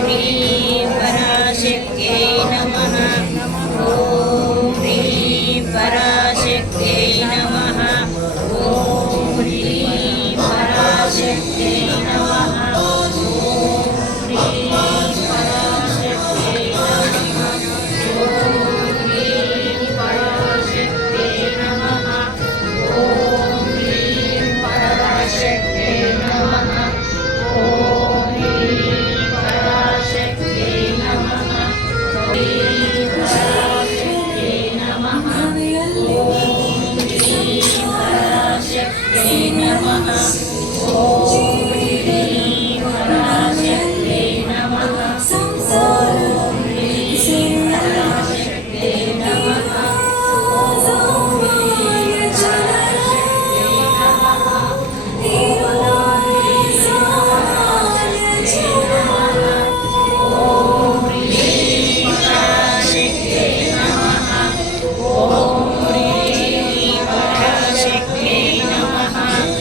ह्रीं पराशक्त्यै नमः। ॐ ह्रीं पराशक्त्यै नमः। ॐ ह्रीं पराशक्त्यै नमः। ॐ ह्रीं पराशक्त्यै नमः। ॐ ह्रीं पराशक्त्यै नमः। ॐ ह्रीं पराशक्त्यै नमः। ॐ ह्रीं पराशक्त्यै नमः। ह्रीं पराशक्त्यै नमः। ॐ ह्रीं पराशक्त्यै नमः। ॐ ह्रीं पराशक्त्यै नमः। ॐ ह्रीं पराशक्त्यै नमः। ॐ ह्रीं पराशक्त्यै नमः। ॐ ह्रीं पराशक्त्यै नमः। ॐ ह्रीं पराशक्त्यै नमः। ॐ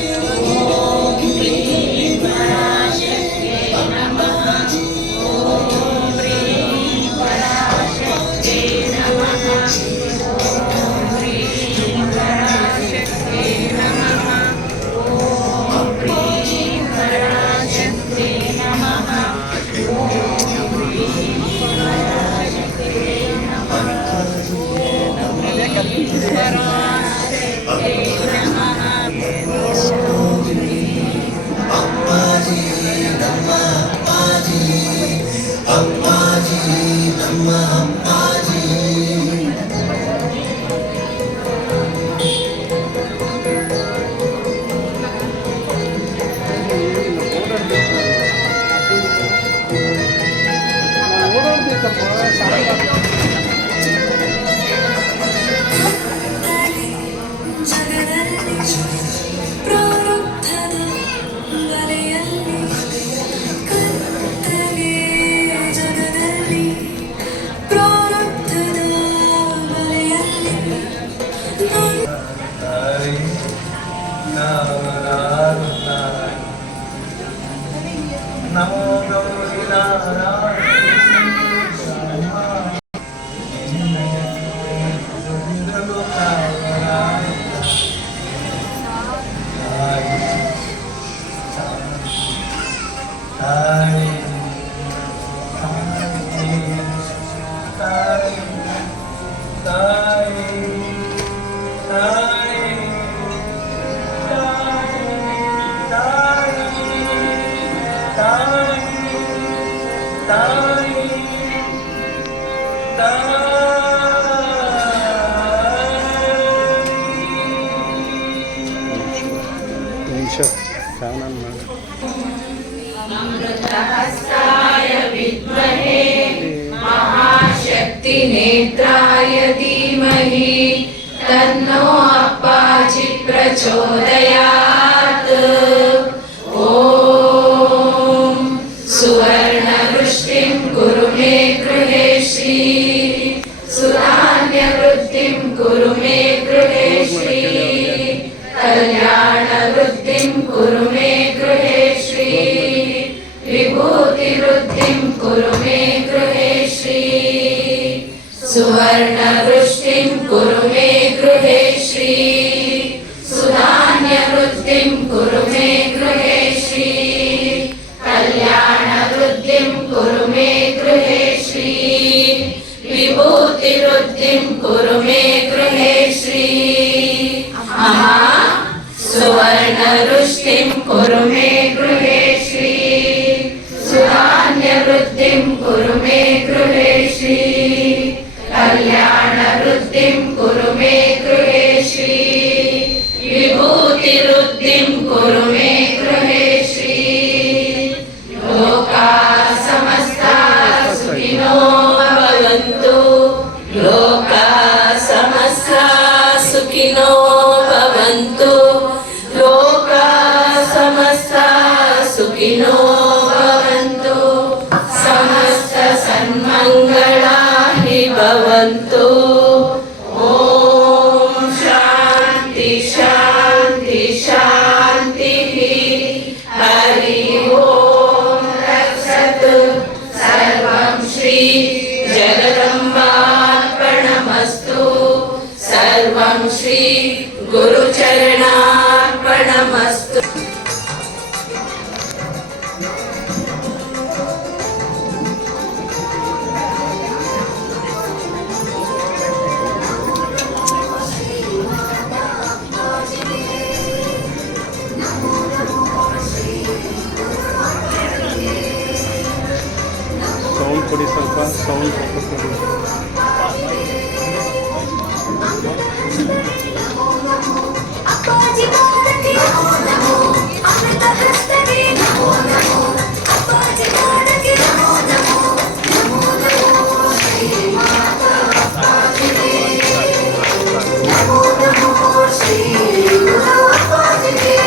ह्रीं पराशक्त्यै नमः। ॐ ह्रीं पराशक्त्यै नमः। ॐ ह्रीं पराशक्त्यै नमः। ॐ ह्रीं पराशक्त्यै नमः। ॐ ह्रीं पराशक्त्यै नमः। पराशक्त्यै नमः। नमो गौरी अमृतहस्ताय विद्महे महाशक्ति नेत्राय धीमहि तन्नो अप्पाजि प्रचोदयात्। ॐ सुवर्णवृष्टिं कुरु मे गृहे श्री सुधान्यवृद्धिं कुरु मे गृहे श्री कल्याणवृद्धिं कुरु मे गृहे श्री विभूतिवृद्धिं कुरु मे गृहे श्री सुवर्णवृष्टिं कुरु मे गृहे श्री सुधान्यवृद्धिं कुरु मे गृहे श्री कल्याणवृद्धिं कुरु मे गृहे श्री विभूतिवृद्धिं कुरु मे गृहे श्री सुवर्णवृष्टिं कुरु मे गृहे श्री सुधान्यवृद्धिं कुरु मे गृहे श्री कल्याणवृद्धिं कुरु मे गृहे श्री विभूतिवृद्धिं कुरु मे गृहे श्री लोका समस्ता सुखिनो भवन्तु लोका समस्ता सुखिनो भवन्तु लोका समस्ता सुखिनो भवन्तु समस्त सन्मङ्गलानि भवन्तु। ॐ शान्ति शान्ति शान्तिः। हरि ओम तत्सत्। शरणार्पणमस्तु। ಸೌಂಡ್ ಕೊಡಿ, ಸ್ವಲ್ಪ ಸೌಂಡ್ ಕೊಡಿ. ಅಪ್ಪಾಜಿ ಪಾದಕ್ಕೆ ನಮೋ ನಮೋ, ಅಮೃತ ಹಸ್ತಕ್ಕೆ ನಮೋ ನಮೋ, ಅಪ್ಪಾಜಿ ಪಾದಕ್ಕೆ ನಮೋ ನಮೋ, ನಮೋ ನಮೋ ಶ್ರೀ ಮಾತಾ ಅಪ್ಪಾಜಿಗೆ, ನಮೋ ನಮೋ ಶ್ರೀ ಗುರು ಅಪ್ಪಾಜಿಗೆ.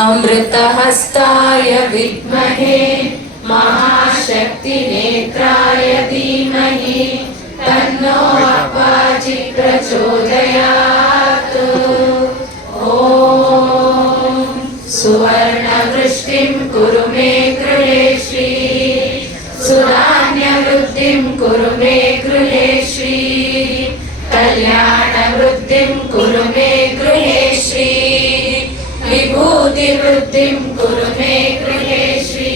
अमृतहस्ताय विद्महे महाशक्तिनेत्राय धीमहि तन्नो अप्पाजि प्रचोदयात्। ॐ सुवर्णवृष्टिं कुरु मे गृहे श्री, सुधान्यवृद्धिं कुरु मे गृहे श्री, कल्याणवृद्धिं कुरु मे गृहे श्री, विभूतिवृद्धिं कुरु मे गृहे श्री,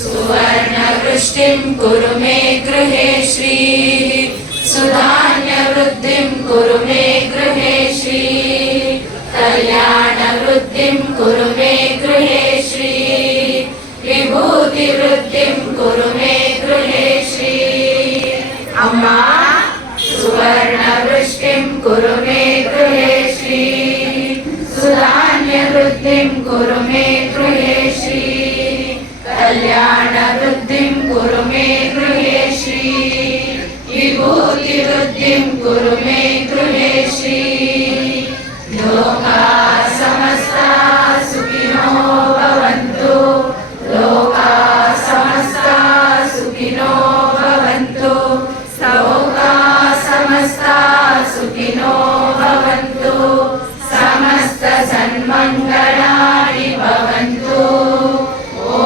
सुवर्ण सुवर्णवृष्टिं कुरु मे गृहे श्रीः सुधान्यवृद्धिं कुरु मे गृहे श्रीः कल्याणवृद्धिं कुरु मे गृहे श्रीः विभूतिवृद्धिं कुरु मे गृहे श्रीः अम्मा सुवर्णवृष्टिं कुरु मे गृहे श्रीः सुधान्यवृद्धिं कुरु मे गृहे श्रीः कल्याणवृद्धिं कुरु मे गृहे श्रीः विभूतिवृद्धिं कुरु मे गृहे श्रीः लोकाः समस्ताः सुखिनो भवन्तु लोकाः समस्ताः सुखिनो भवन्तु लोकाः समस्ताः सुखिनो भवन्तु समस्तसन्मङ्गलानि भवन्तु ॐ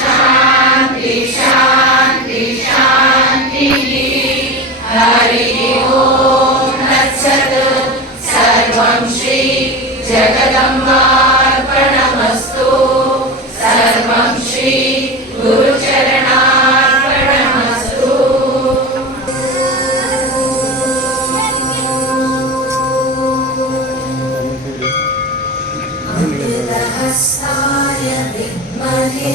शान्ति शान्ति शान्तिः हरिः ॐ तत्सत् सर्वं श्री जगदम्बार्पणमस्तु सर्वं श्री गुरुचरणार्पणमस्तु अमृतहस्ताय विद्महे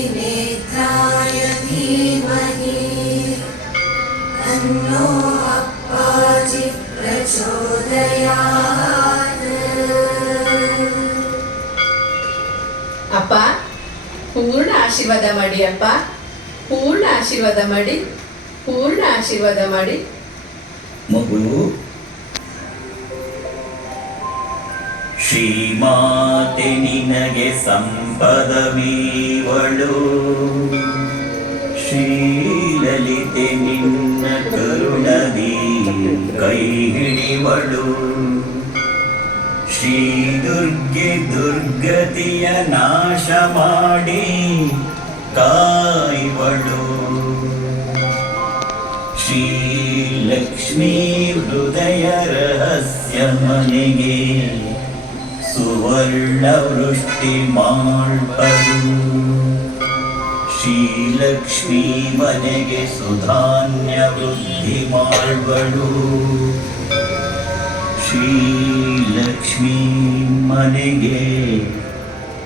महाशक्तिनेत्राय धीमहि तन्नो अप्पाजि प्रचोदयात् ಅಪ್ಪ ಪೂರ್ಣ ಆಶೀರ್ವಾದ ಮಾಡಿ ಅಪ್ಪ ಪೂರ್ಣ ಆಶೀರ್ವಾದ ಮಾಡಿ ಪೂರ್ಣ ಆಶೀರ್ವಾದ ಮಾಡಿ ಮಗು ಶ್ರೀಮಾತೆ ನಿನಗೆ ಸಂಪದವೀವಳು ಶ್ರೀಲಲಿತೆ ನಿನ್ನ ಕರುಣದಿ ಕೈ ಹಿಡಿವಳು ಶ್ರೀ ದುರ್ಗೆ ದುರ್ಗತಿಯ ನಾಶ ಮಾಡಿ ಕಾಯುವಳು ಶ್ರೀ ಲಕ್ಷ್ಮೀ ಹೃದಯ ರಹಸ್ಯ ಮನೆಗೆ ಸುವರ್ಣ ವೃಷ್ಟಿ ಮಾಡ್ಬಳು ಶ್ರೀಲಕ್ಷ್ಮೀ ಮನೆಗೆ ಸುಧಾನ್ಯ ವೃದ್ಧಿ ಮಾಡ್ಬಳು ಶ್ರೀಲಕ್ಷ್ಮೀ ಮನೆಗೆ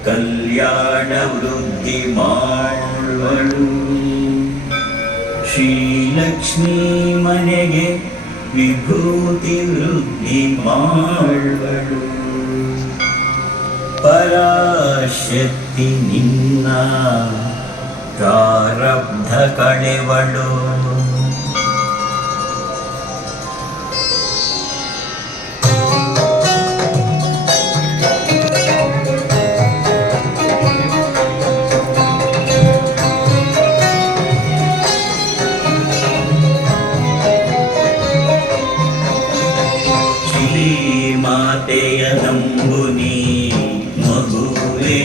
ಕಲ್ಯಾಣ ವೃದ್ಧಿ ಮಾಡ್ಬಳು ಶ್ರೀಲಕ್ಷ್ಮೀ ಮನೆಗೆ ವಿಭೂತಿ ವೃದ್ಧಿ ಮಾಡ್ಬಳು ಪರಾಶಕ್ತಿ ನಿನ್ನ ಪ್ರಾರಬ್ಧ ಕಳೆವಳು ಮಾತೆಯ ನಂಬುನಿ ಮಗುವೇ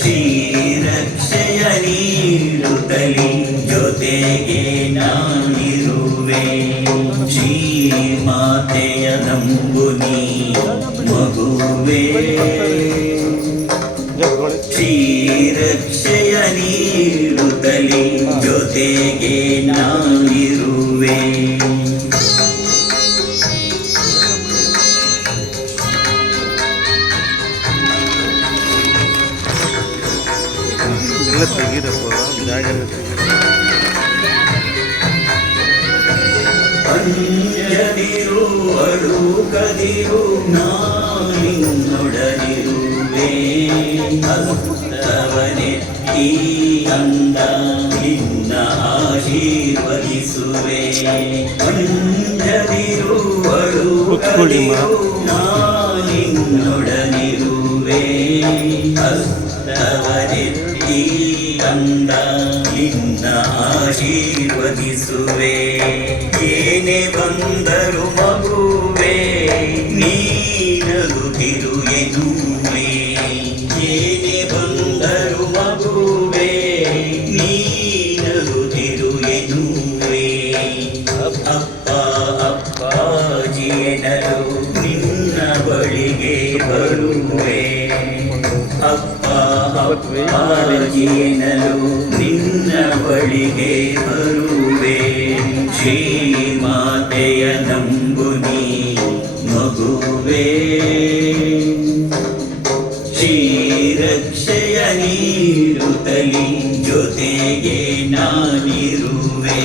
ಶ್ರೀರಕ್ಷೆಯ ನೀಡುತ್ತಲಿ ಜೊತೆಗೆ ನಾನಿರುವೆ ಶ್ರೀ ಮಾತೆಯ ನಂಬುನಿ ಮಗುವೇ ಶ್ರೀರಕ್ಷೆಯ ನೀಡುತ್ತಲಿ ಜೊತೆಗೆ ನಾನಿರುವೆ ಅಂಜದಿರು ಅಳುಕದಿರು ನಾನಿನ್ನೊಡನಿರುವೆ ಹಸ್ತವನೆತ್ತಿ ಅಂದ ನಿನ್ನ ಆಶೀರ್ವದಿಸುವೆ ಅಂಜದಿರು ಅಳುಕದಿರು ನಾನಿನ್ನೊಡನಿರುವೆ ಹಸ್ತವನೆತ್ತಿ ಅಂದ ನಿನ್ನ ಆಶೀರ್ವದಿಸುವೆ ಏನೇ ಬಂದರು ಮಗುವೆ ನೀನಗುತ್ತಿರು ಎನ್ನುವೆ ಏನೇ ಬಂದರು ಮಗುವೆ ನೀನಗುತ್ತಿರು ಎನ್ನುವೆ ಅಪ್ಪ ಅಪ್ಪಾಜಿ ಎನ್ನಲು ನಿನ್ನ ಬಳಿಗೆ ಬರುವೆ ಅಪ್ಪಾಜಿ ಎನ್ನಲು ನಿನ್ನ ಬಳಿಗೆ ಬರುವೆ. ಶ್ರೀಮಾತೆಯ ನಂಬು ನೀ ಮಗುವೆ, ಶ್ರೀರಕ್ಷೆಯ ನೀಡುತ್ತಲಿ ಜೊತೆಗೆ ನಾನಿರುವೆ.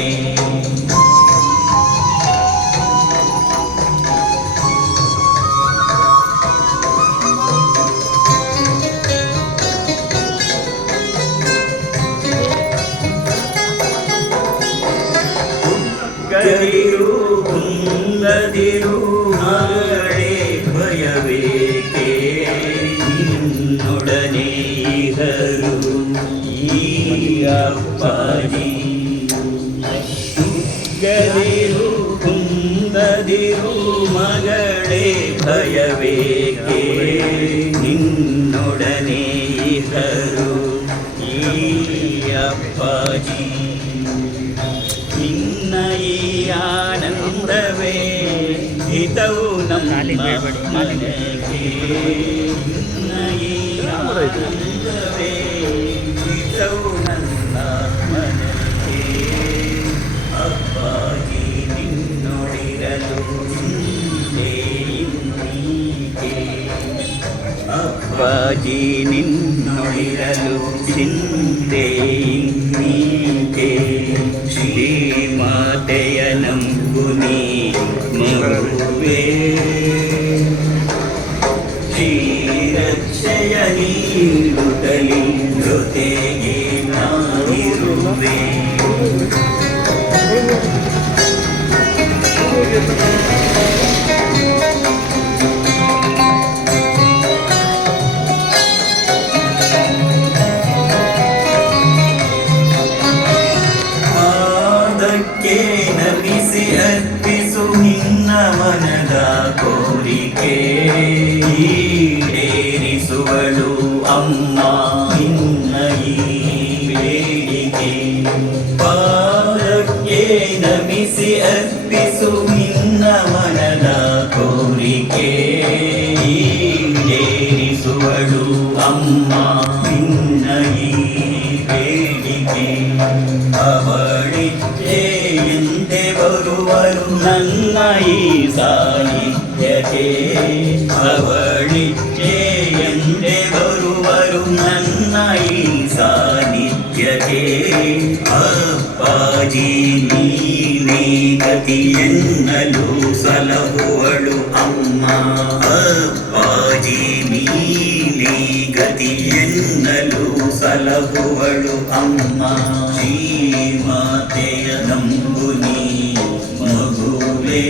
ಗರಿರು ಕುಂದದಿರು ಮಗಳೇ ಭಯವೇಕೆ, ನಿನ್ನೊಡನೆ ಇಹರು ಈ ಅಪ್ಪಾಜಿ. ಗರಿರು ಕುಂದದಿರು ಮಗಳೇ ಭಯವೇಕೆ, ನಿನ್ನೊಡನೆ ಇಹರು ಈ ಅಪ್ಪಾಜಿ. ನಿನ್ನ ಈ ಆನಂದವೇ ಹಿತವು ನಮ್ಮ ಮನೆಗೆ, ನಿನ್ನ ಈ ಆನಂದವೇ ಹಿತವು ನನ್ನ ಮನೆಗೆ. ಅಪ್ಪಾಜಿ ನಿನ್ನೊಡಿರಲು ಚಿಂತೆ ಇನ್ನೀಗೆ, ಅಪ್ಪಾಜಿ ನಿನ್ನೊಡಿರಲು ಚಿಂತೆ ಇನ್ನೀಗೆ. ಶ್ರೀಮಾತೆಯ ನಂಬು ನೀ ಮಗುವೆ, ಶ್ರೀರಕ್ಷೆಯ ನೀಡುತ್ತಲಿ ಜೊತೆಗೆ ನಾನಿರುವೆ. ನಮಿಸಿ ಅರ್ಪಿಸು ನಿನ್ನ ಮನದ ಕೋರಿಕೆ, ಈಡೇರಿಸುವಳು ಅಮ್ಮ ನಿನ್ನ ಈ ಬೇಡಿಕೆ. ಪಾದಕ್ಕೆ ನಮಿಸಿ ಅರ್ಪಿಸು ನಿನ್ನ ಮನದ ಕೋರಿಕೆ, ಈಡೇರಿಸುವಳು ಅಮ್ಮ ನಿನ್ನ ಈ ಬೇಡಿಕೆ. ಅವಳಿಚ್ಛೆಯಂತೆ ಬರುವರು ನನ್ನ ಈ ಸಾನ್ನಿಧ್ಯಕ್ಕೆ, ಅವಳಿಚ್ಛೆಯಂತೆ ಬರುವರು ನನ್ನ ಈ ಸಾನ್ನಿಧ್ಯಕ್ಕೆ. ಅಪ್ಪಾಜಿ ನೀನೇ ಗತಿಯೆನ್ನಲು ಸಲಹುವಳು ಅಮ್ಮ, ಅಪ್ಪಾಜಿ ನೀನೇ ಗತಿಯೆನ್ನಲು ಸಲಹುವಳು ಅಮ್ಮ. ಶ್ರೀಮಾತೆಯ ನಂಬು ನೀ ಮಗುವೆ,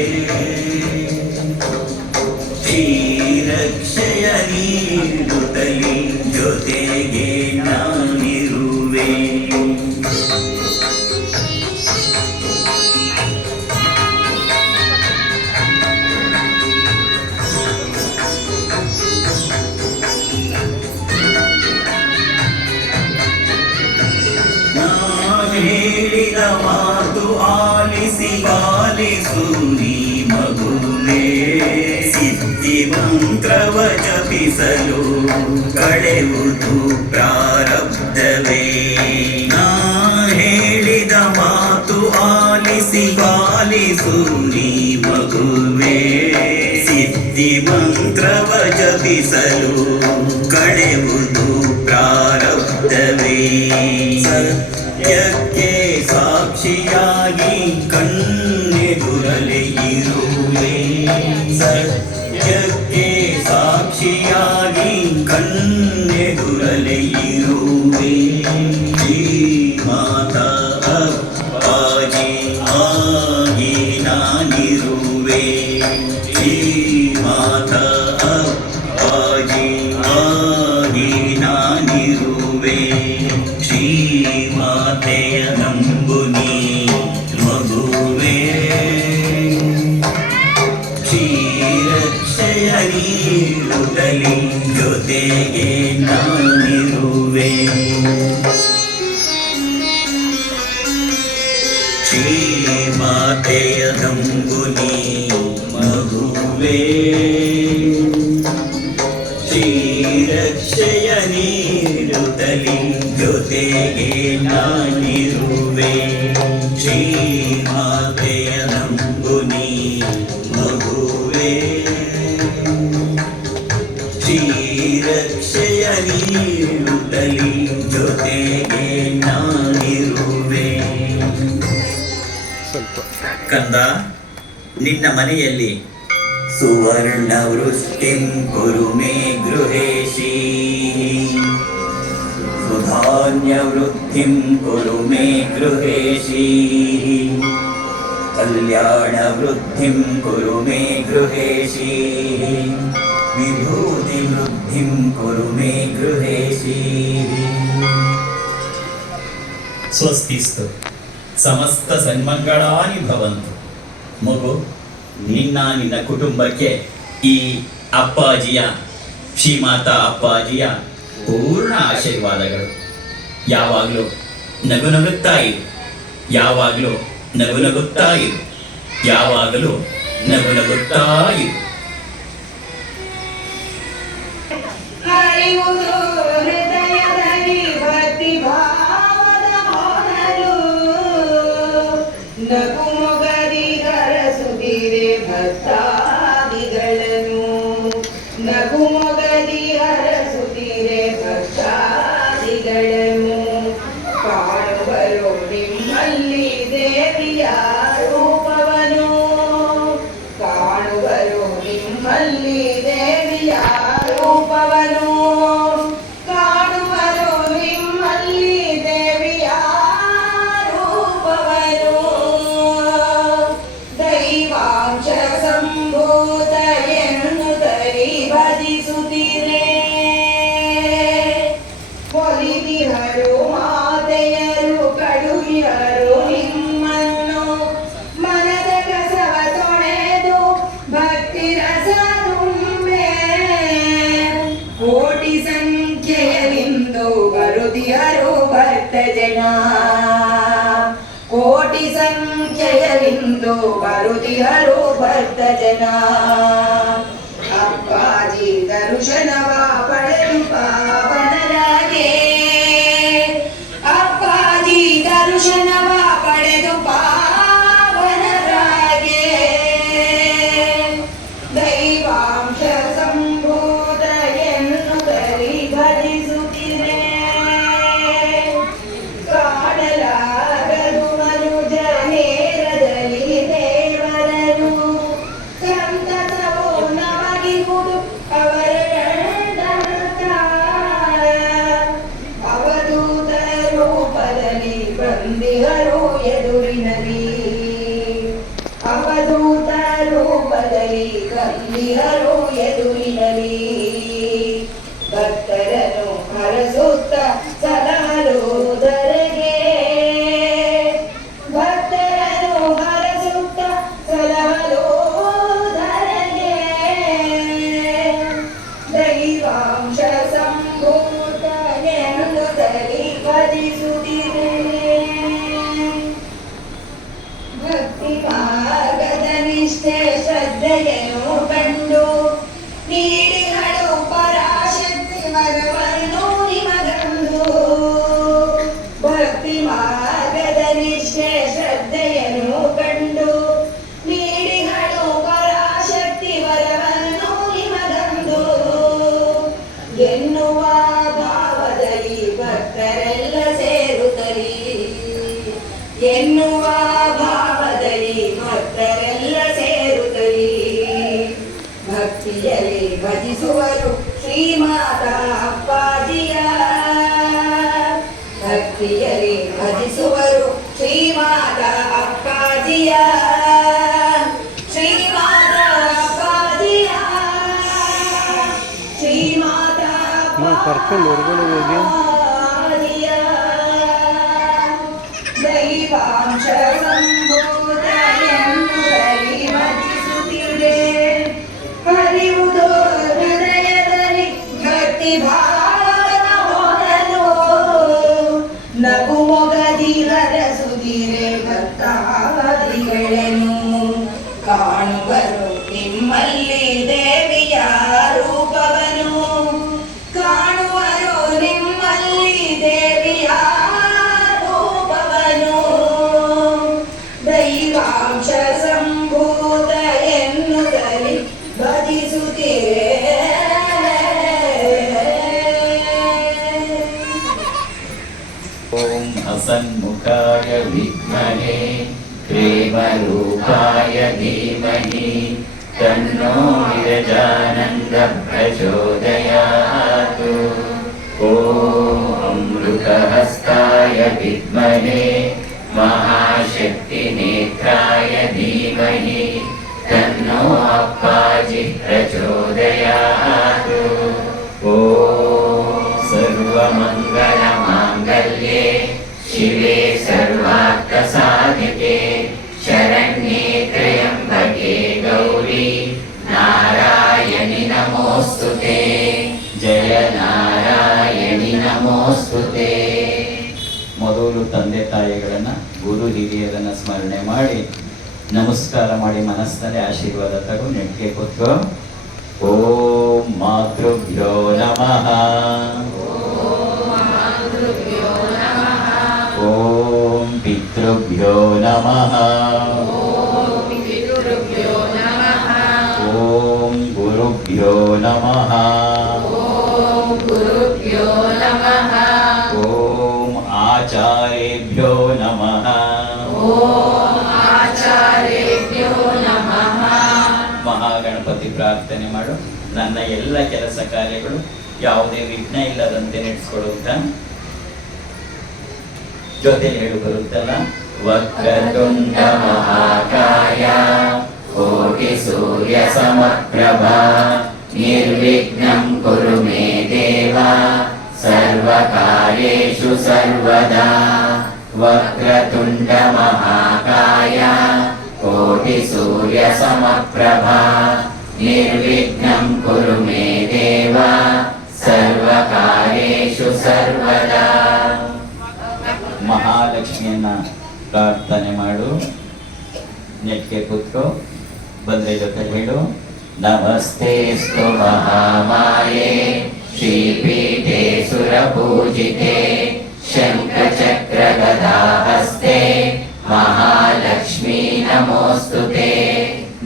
ಶ್ರೀರಕ್ಷೆಯ ನೀಡುತ್ತಲಿ ಜೊತೆಗೆ ನಾನಿರುವೆ. ಹೇಳಿದ ಮಾತು ಆಲಿಸಿ ಪಾಲಿಸು ನೀ ಮಗುವೆ, ಸಿದ್ಧಿ ಮಂತ್ರವ ಜಪಿಸಲು ಕಳೆಯುವುದು ಪ್ರಾರಬ್ಧವೇ. ನಾ ಹೇಳಿದ ಮಾತು ಆಲಿಸಿ ಪಾಲಿಸು ನೀ ಮಗುವೆ, ಸಿದ್ಧಿ ಮಂತ್ರವ ಜಪಿಸಲು ಕಳೆಯುವುದು ಪ್ರಾರಬ್ಧವೇ. ಸತ್ಯಕ್ಕೆ ಸಾಕ್ಷಿಯಾಗಿ ಕಣ್ಣೆದುರಲಿ ಇರುವೆ, ಸತ್ಯಕ್ಕೆ ಸಾಕ್ಷಿಯಾಗಿ ಕಣ್ಣೆದುರಲಿ ಇರುವೆ. ಶ್ರೀಮಾತಾ ಅಪ್ಪಾಜಿ ಆಗಿ ನಾನಿರುವೆ, ಶ್ರೀಮಾತಾ ಅಪ್ಪಾಜಿ ಆಗಿ ನಾನಿರುವೆ. ಶ್ರೀಮಾತೆಯ ನಂಬು ನೀ ಮಗುವೆ, ಶ್ರೀರಕ್ಷೆಯ ನೀಡುತ್ತಲಿ ಜೊತೆಗೆ ನಾನಿರುವೆ. ಶ್ರೀಮಾತೆಯ ನಂಬು ನೀ ಮಗುವೆ, ಶ್ರೀರಕ್ಷೆಯ ನೀಡುತ್ತಲಿ ಜೊತೆಗೆ ನಾನಿರುವೆ ಶ್ರೀಮಾತೆಯ ನಂಬುನಿ ಮಗುವೆ ಶ್ರೀರಕ್ಷೆಯ ನೀಡುತ್ತಲಿ ಜೊತೆಗೆ ನಾನಿರುವೆ. ಸ್ವಲ್ಪ ಕಂದ, ನಿನ್ನ ಮನೆಯಲ್ಲಿ ಸುವರ್ಣ ವೃಷ್ಟಿಂ ಕುರು ಮೇ ಗೃಹೇಶಿ ಸುಧಾನ್ಯ ವೃದ್ಧಿಂ ಕುರು ಮೇ ಗೃಹೇಶಿ ಕಲ್ಯಾಣ ವೃದ್ಧಿಂ ಕುರು ಮೇ ಗೃಹೇಶಿ ವಿಭೂತಿ ವೃದ್ಧಿಂ ಕುರು ಮೇ ಗೃಹೇಶಿ. ಸ್ವಸ್ತಿಸ್ತು. ಸಮಸ್ತ ಸನ್ಮಂಗಳಾನಿ ಭವಂತು. ಮಗು, ನಿನ್ನ ಕುಟುಂಬಕ್ಕೆ ಈ ಅಪ್ಪಾಜಿಯ ಶ್ರೀಮಾತಾ ಅಪ್ಪಾಜಿಯ ಪೂರ್ಣ ಆಶೀರ್ವಾದಗಳು. ಯಾವಾಗಲೂ ನಗು ನಗುತ್ತಾ ಇರು, ಯಾವಾಗಲೂ ನಗು ನಗುತ್ತಾ ಇರು, ಯಾವಾಗಲೂ ನಗು ನಗುತ್ತಾ ಇರು. ಹರಿಯುವುದು ಹೃದಯದಲ್ಲಿ ಭಕ್ತಿ ಭಾವದ ಹೊನಲು ನಗು ಮೊಗದಿ ಹರಸುತ್ತಿರೆ ಭಕ್ತಾದಿಗಳನ್ನು ನಗು ಮೊಗದಿ ಹರಸುತ್ತಿರೆ ಭಕ್ತಾದಿಗಳನ್ನು ಕಾಣುವರು ನಿಮ್ಮಲ್ಲಿ ದೇವಿಯ ರೂಪವನು ಕಾಣುವರು ನಿಮ್ಮಲ್ಲಿ ದೇವಿಯ ರೂಪವನು ಕಾಣುವರು ನಿಮ್ಮಲ್ಲಿ ದೇವಿಯ ರೂಪವನು ದೈವಾಂಶ ಸಂಭೂತ ಎನ್ನುತ್ತರಿ ಭಜಿಸುತ್ತಿರೆ ಒಲಿದಿಹರು ಮಾತೆಯರು ಕಡುಹಿಹರು ನಿಮ್ಮನ್ನು ಮನದ ಕಸವ ತೊಳೆದು ಭಕ್ತಿ ರಸ ತುಂಬೆ ಕೋಟಿ ಸಂಖ್ಯೆಯಲಿಂದು ಬರುದಿಹರು ಭಕ್ತ ಜನ ಕೋಟಿ ಸಂಖ್ಯೆಯಲಿಂದು ಬರುದಿಹರು ಭಕ್ತ ಜನ ಅಪ್ಪಾಜಿ ದರ್ಶನವ ಪಡೆದು ಪಾವನರಾಗೆ ಅಪ್ಪಾಜಿ ದರ್ಶನವ ಪಡೆದು ಪಾವನರಾಗೆ ದೈವಾಂಶ ಸಂಭೂತ ಎನ್ನುತ್ತಲಿ ಭಜಿಸುತ್ತಿರೆ ಕಾಣಲಾಗದು ಮನುಜ ನೇರದಲ್ಲಿ ದೇವರನು ಸಂತಸವು ನಮಗಿಹುದು ಅವರ ಗಂಡನತ ಅವಧೂತ ರೂಪದಲ್ಲಿ ಬಂದಿಹರು ಎದುರಿನಲಿ ಅವಧೂತ ರೂಪದಲ್ಲಿ ಬಂದಿಹರು ಎದುರಿನಲಿ ಭಕ್ತರನ್ನು ಹರಸುತ್ತ ಸಲಹಲು ಧರೆಗೆ ಭಕ್ತರನ್ನು ಹರಸುತ್ತ ಸಲಹಲು ಧರೆಗೆ ದೈವಾಂಶ ಸಂಭೂತ ಎನ್ನುತ್ತಲಿ ಭಜಿಸುತ್ತಿರೆ ಭಕ್ತಿ ಮಾರ್ಗದ ನಿಷ್ಠೆ ಶ್ರದ್ಧೆಯನ್ನು ಕಂಡು ನೀಡಿಹಳು ಪರಾಶಕ್ತಿ ವರವನ್ನು ನಿಮಗಂದು ಭಕ್ತಿ ಮಾರ್ಗದ ನಿಷ್ಠೆ ಶ್ರದ್ಧೆಯನ್ನು ಕಂಡು ನೀಡಿಹಳು ಪರಾಶಕ್ತಿ ವರವನ್ನು ನಿಮಗಂದು ಎನ್ನುವ ಭಾವದಲ್ಲಿ ಭಕ್ತರೆಲ್ಲ ಸೇರುತ್ತಲಿ ಎನ್ನುವ ಭಾವದಲ್ಲಿ ಭಕ್ತರೆಲ್ಲ ಸೇರುತ್ತಲಿ ಭಕ್ತಿಯಲ್ಲಿ ಭಜಿಸುವರು ಶ್ರೀಮಾತಾ ಅಪ್ಪಾಜಿಯ ಭಕ್ತಿಯಲ್ಲಿ ಭಜಿಸುವರು ಶ್ರೀಮಾತಾ ಅಪ್ಪಾಜಿಯ ಶ್ರೀಮಾತಾ ಅಪ್ಪಾಜಿಯ ಶ್ರೀಮಾತಾ ಕರ್ಕೊಂಡು ಹೊರಗಡೆ ಹೋಗಿ ದೈವಾಂಶ ಸಂಭೂತ ಎನ್ನುತ್ತಲಿ ಭಜಿಸುತ್ತಿರೆ ಹರಿಯುವುದು ಹೃದಯದಲ್ಲಿ ಭಕ್ತಿ ಭಾವದ ಹೊನಲು ನಗು ಮೊಗದಿ ಹರಸುತ್ತಿರೆ ಭಕ್ತಾದಿಗಳನ್ನು ಕಾಣುವರು ನಿಮ್ಮಲ್ಲಿ ದೇವಿಯ ರೂಪವನು ಕಾಣುವರು ನಿಮ್ಮಲ್ಲಿ ದೇವಿಯ विद्महे प्रेमरूपाय धीमहि तन्नो विरजानन्दः प्रचोदयात्। ॐ अमृतहस्ताय विद्महे महाशक्तिनेत्राय धीमहि तन्नो अप्पाजिः प्रचोदयात्। ॐ सर्वमङ्गलमाङ्गल्ये शिवे सर्वार्थसाधिके शरण्ये त्र्यम्बके गौरी नारायणि नमोऽस्तुते। जय ನಾರಾಯಣಿ ನಮೋಸ್ತುತೆ. ಮೊದಲು ತಂದೆ ತಾಯಿಗಳನ್ನ ಗುರು ಹಿರಿಯರನ್ನ ಸ್ಮರಣೆ ಮಾಡಿ ನಮಸ್ಕಾರ ಮಾಡಿ ಮನಸ್ಸಿನಲ್ಲಿ ಆಶೀರ್ವಾದ ತಗೋ ನೆಟ್ಟಿಗೆ ಕೂತ್ಕೋ. ಓಂ ಮಾತೃಭ್ಯೋ ನಮಃ. ಓಂ ಪಿತೃಭ್ಯೋ ನಮಃ. ಓಂ ಗುರುಭ್ಯೋ ನಮಃ. ಓಂ ಆಚಾರ್ಯೇಭ್ಯೋ ನಮಃ. ಮಹಾಗಣಪತಿ ಪ್ರಾರ್ಥನೆ ಮಾಡು. ನನ್ನ ಎಲ್ಲ ಕೆಲಸ ಕಾರ್ಯಗಳು ಯಾವುದೇ ವಿಘ್ನ ಇಲ್ಲದಂತೆ ನಡೆಸ್ಕೊಡುತ್ತ ಜೊತೆ ಹೇಳು ಬರುತ್ತಲ್ಲ. ವಕ್ರತುಂಡ ಮಹಾಕಾಯ ಕೋಟಿ ಸೂರ್ಯ ಸಮಪ್ರಭಾ ನಿರ್ವಿಘ್ನಂ ಕುರು ಮೇ ದೇವ ಸರ್ವಕಾರ್ಯೇಷು ಸರ್ವದಾ. ವಕ್ರತುಂಡ ಮಹಾಕಾಯ ಕೋಟಿ ಸೂರ್ಯ ಸಮಪ್ರಭಾ ನಿರ್ವಿಘ್ನಂ ಕುರು ಮೇ ದೇವ ಸರ್ವಕಾರ್ಯೇಷು ಸರ್ವದಾ. ಮಹಾಲಕ್ಷ್ಮಿಯನ್ನ ಪ್ರಾರ್ಥನೆ ಮಾಡು. ನೆಟ್ಗೆ ಕೂತ್ಕೋ. ಬಂದ್ರೆ ಜೊತೆ ಹೇಳು. ನಮಸ್ತೆಸ್ತು ಮಹಾಮಾಯೆ ಶ್ರೀಪೀಠೆ ಸುರಪೂಜಿತೆ ಶಂಖಚಕ್ರ ಗದಾಹಸ್ತೆ ಮಹಾಲಕ್ಷ್ಮೀ ನಮೋಸ್ತುತೆ.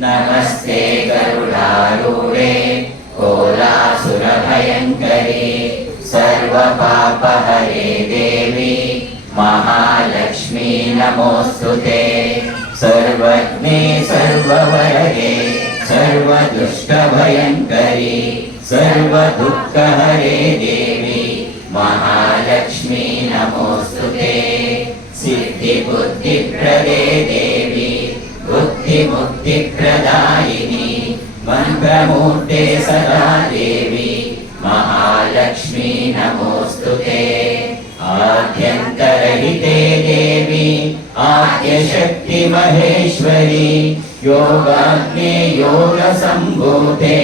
ನಮಸ್ತೆ ಗರುಡಾರೂಢೆ ಕೋಲಾಸುರ ಭಯಂಕರಿ ಸರ್ವಪಾಪಹರೆ ದೇವಿ ಮಹಾಲಕ್ಷ್ಮೀ ನಮೋಸ್ತುತೆ. ಸರ್ವಜ್ಞೆ ಸರ್ವವರದೆ ಸರ್ವದುಷ್ಟಭಯಂಕರಿ ಸರ್ವದುಃಖಹರೆ ದೇವಿ ಮಹಾಲಕ್ಷ್ಮೀ ನಮೋಸ್ತುತೆ. ಸಿದ್ಧಿಬುದ್ಧಿಪ್ರದೆ ದೇವಿ ಬುದ್ಧಿಮುಕ್ತಿಪ್ರದಾಯಿನಿ ಮಂತ್ರಮೂರ್ತೆ ಸದಾ ದೇವಿ ಮಹಾಲಕ್ಷ್ಮೀ ನಮೋಸ್ತುತೆ. ಆದ್ಯಂತರಹಿತೆ ದೇವಿ ಆದ್ಯಶಕ್ತಿ ಮಹೇಶ್ವರಿ ಯೋಗಾಗ್ನೇ ಯೋಗ ಸಂಭೂತೆ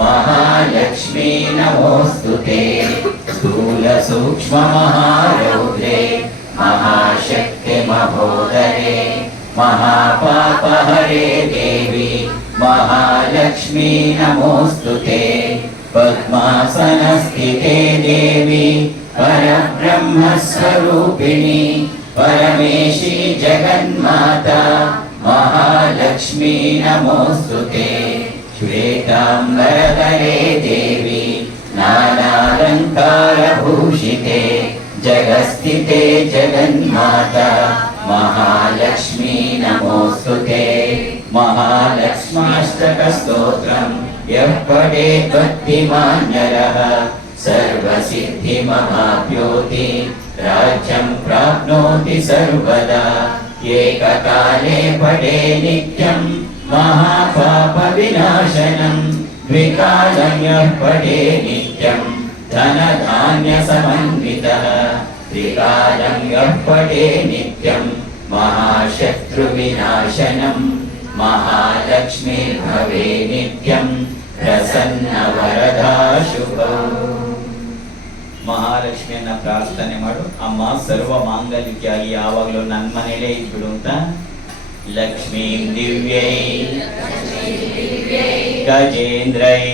ಮಹಾಲಕ್ಷ್ಮೀ ನಮೋಸ್ತುತೆ. ಸ್ಥೂಲ ಸೂಕ್ಷ್ಮ ಮಹಾರೌದ್ರೆ ಮಹಾಶಕ್ತಿ ಮಹೋದರೆ ಮಹಾಪಾಪಹರೆ ದೇವಿ ಮಹಾಲಕ್ಷ್ಮೀ ನಮೋಸ್ತುತೆ. ಪದ್ಮಾಸನಸ್ಥಿತೆ ದೇವಿ ಪರಬ್ರಹ್ಮ ಸ್ವರೂಪಿಣಿ ಪರಮೇಶಿ ಜಗನ್ಮಾತಾ ಮಹಾಲಕ್ಷ್ಮೀ ನಮೋಸ್ತುತೆ. ಶ್ವೇತಾಂಬರಧರೆ ದೇವಿ ನಾನಾಲಂಕಾರ ಭೂಷಿತೆ ಜಗಸ್ಥಿತೆ ಜಗನ್ಮಾತಾ ಮಹಾಲಕ್ಷ್ಮೀ ನಮೋಸ್ತುತೆ. ಮಹಾಲಕ್ಷ್ಮಾಷ್ಟಕ ಸ್ತೋತ್ರಂ ಯಃ ಪಠೇತ್ ಭಕ್ತಿಮಾನ್ ನರಃ ಸರ್ವಸಿದ್ಧಿಮವಾಪ್ನೋತಿ ರಾಜ್ಯಂ ಪ್ರಾಪ್ನೋತಿ ಸರ್ವದಾ. ಏಕಕಾಲೇ ಪಠೇ ನಿತ್ಯಂ ಮಹಾಪಾಪವಿನಾಶನಂ ದ್ವಿಕಾಲಂ ಯಃ ಪಠೇ ನಿತ್ಯಂ ಧನಧಾನ್ಯಸಮನ್ವಿತಃ ತ್ರಿಕಾಲಂ ಯಃ ಪಠೇ ನಿತ್ಯಂ ಮಹಾಶತ್ರುವಿನಾಶನಂ ಮಹಾಲಕ್ಷ್ಮೀರ್ಭವೆ ನಿತ್ಯಂ ಪ್ರಸನ್ನ ವರದಾ ಶುಭಂ. ಮಹಾಲಕ್ಷ್ಮಿಯನ್ನ ಪ್ರಾರ್ಥನೆ ಮಾಡು. ಅಮ್ಮ ಸರ್ವ ಮಾಂಗಲ್ಯಕ್ಕಾಗಿ ಯಾವಾಗಲೂ ನನ್ನ ಮನೇಲೇ ಇದ್ಬಿಡು ಅಂತ. ಲಕ್ಷ್ಮೀಂ ದಿವ್ಯೈ ಗಜೇಂದ್ರೈ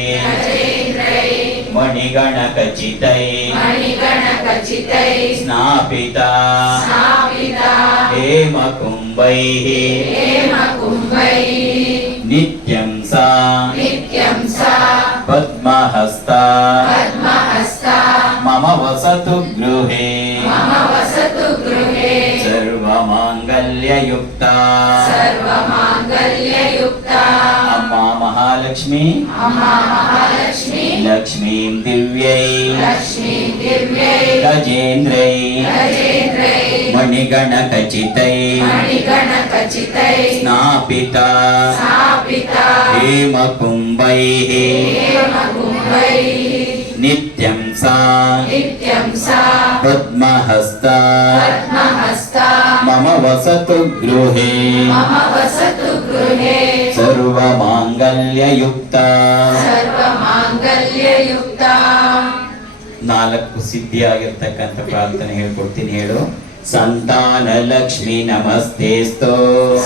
ಮಣಿಗಣಕಚಿತೈ ಸ್ನಾಪಿತಾ ಹೇಮಕುಂಭೈ ನಿತ್ಯಂ ಸಾ ಪದ್ಮಹಸ್ತಾ ಮಮ ವಸತು ಗೃಹೇ ಸರ್ವಮಾಂಗಲ್ಯ सर्वमाङ्गल्ययुक्ता सर्वमाङ्गल्ययुक्ता अम्मा महालक्ष्मी अम्मा महालक्ष्मी लक्ष्मीं दिव्यै लक्ष्मी दिव्यै गजेन्द्रै गजेन्द्रै मणिगणखचितै मणिगणखचितै स्नापिता स्थापिता हेमकुम्भैः हेमकुम्भैः नित्यं सा नित्यं सा पद्महस्ता पद्महस्ता मम वसतु गृहे मम वसतु गृहे सर्वमाङ्गल्ययुक्ता सर्वमाङ्गल्ययुक्ता ನಾಲ್ಕು ಸಿದ್ಧಿಯಾಗಿರ್ತಕ್ಕಂಥ ಪ್ರಾರ್ಥನೆ ಹೇಳ್ಕೊಡ್ತೀನಿ ಹೇಳು. ಸಂತಾನ ಲಕ್ಷ್ಮಿ ನಮಸ್ತೇಸ್ತು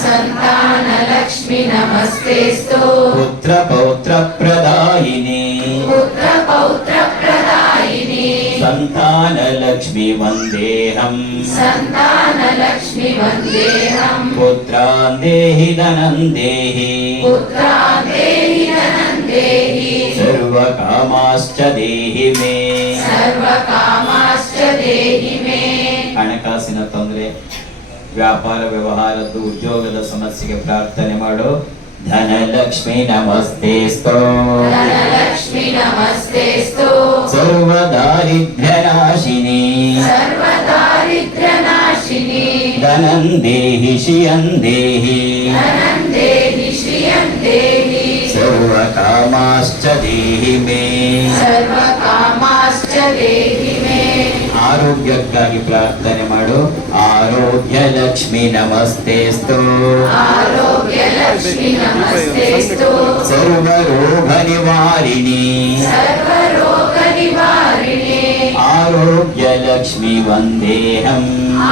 ಸಂತಾನ ಲಕ್ಷ್ಮಿ ನಮಸ್ತೇಸ್ತು ಪುತ್ರ ಪೌತ್ರ ಪ್ರದಾಯಿನಿ ಪುತ್ರ ಪೌತ್ರ ಪ್ರದಾಯಿನಿ ಸಂತಾನ ಲಕ್ಷ್ಮಿ ವಂದೇಹಂ ಸಂತಾನ ಲಕ್ಷ್ಮಿ ವಂದೇಹಂ ಪುತ್ರಾನ್ ದೇಹಿ ಧನಂ ದೇಹಿ ಪುತ್ರಾನ್ ದೇಹಿ ಧನಂ ದೇಹಿ ಸರ್ವ ಕಾಮಾಶ್ಚ ದೇಹಿ ಮೇ ಸರ್ವ ಕಾಮಾಶ್ಚ ದೇಹಿ ಮೇ. ಹಣಕಾಸಿನ ತೊಂದರೆ, ವ್ಯಾಪಾರ ವ್ಯವಹಾರದ್ದು, ಉದ್ಯೋಗದ ಸಮಸ್ಯೆಗೆ ಪ್ರಾರ್ಥನೆ ಮಾಡು. ಧನಲಕ್ಷ್ಮಿ ನಮಸ್ತೇಸ್ತು ಧನಲಕ್ಷ್ಮಿ ನಮಸ್ತೇಸ್ತು ಸರ್ವ ದಾರಿದ್ರ್ಯ ನಾಶಿನಿ ಸರ್ವ ದಾರಿದ್ರ್ಯ ನಾಶಿನಿ ಧನಂ ದೇಹಿ ಶ್ರಿಯಂ ದೇಹಿ ಧನಂ ದೇಹಿ ಶ್ರಿಯಂ ದೇಹಿ ಸರ್ವ ಕಾಮಾಶ್ಚ ದೇಹಿ ಮೇ. ಸರ್ವ ಕಾಮಾಶ್ಚ ದೇಹಿ ಮೇ. ಆರೋಗ್ಯಕ್ಕಾಗಿ ಪ್ರಾರ್ಥನೆ ಮಾಡು. ಆರೋಗ್ಯ ಲಕ್ಷ್ಮಿ ನಮಸ್ತೇಸ್ತು ಆರೋಗ್ಯ ಲಕ್ಷ್ಮಿ ನಮಸ್ತೇಸ್ತು ಸರ್ವ ರೋಗ ನಿವಾರಿಣಿ ಸರ್ವ ರೋಗ ನಿವಾರಿಣಿ ಆರೋಗ್ಯ ಲಕ್ಷ್ಮಿ ವಂದೇಹಂ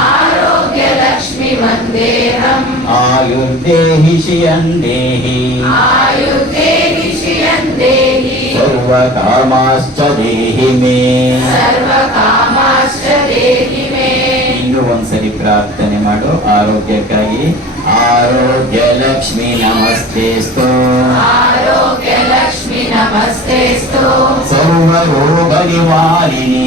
ಆರೋಗ್ಯ ಲಕ್ಷ್ಮಿ ವಂದೇಹಂ ಆಯುರ್ದೇಹಿ ಶ್ರಿಯಂ ದೇಹಿ ಆಯುರ್ದೇಹಿ ಶ್ರಿಯಂ ದೇಹಿ ಸರ್ವ ಕಾಮಾಶ್ಚ ದೇಹಿ ಮೇ. ಸರ್ವ ಕಾಮಾಶ್ಚ ದೇಹಿ ಮೇ. ಇನ್ನೂ ಒಂದ್ಸರಿ ಪ್ರಾರ್ಥನೆ ಮಾಡು ಆರೋಗ್ಯಕ್ಕಾಗಿ. ಆರೋಗ್ಯ ಲಕ್ಷ್ಮಿ ನಮಸ್ತೇಸ್ತು ಆರೋಗ್ಯ ಲಕ್ಷ್ಮಿ ನಮಸ್ತೇಸ್ತು ಸರ್ವ ರೋಗ ನಿವಾರಿಣಿ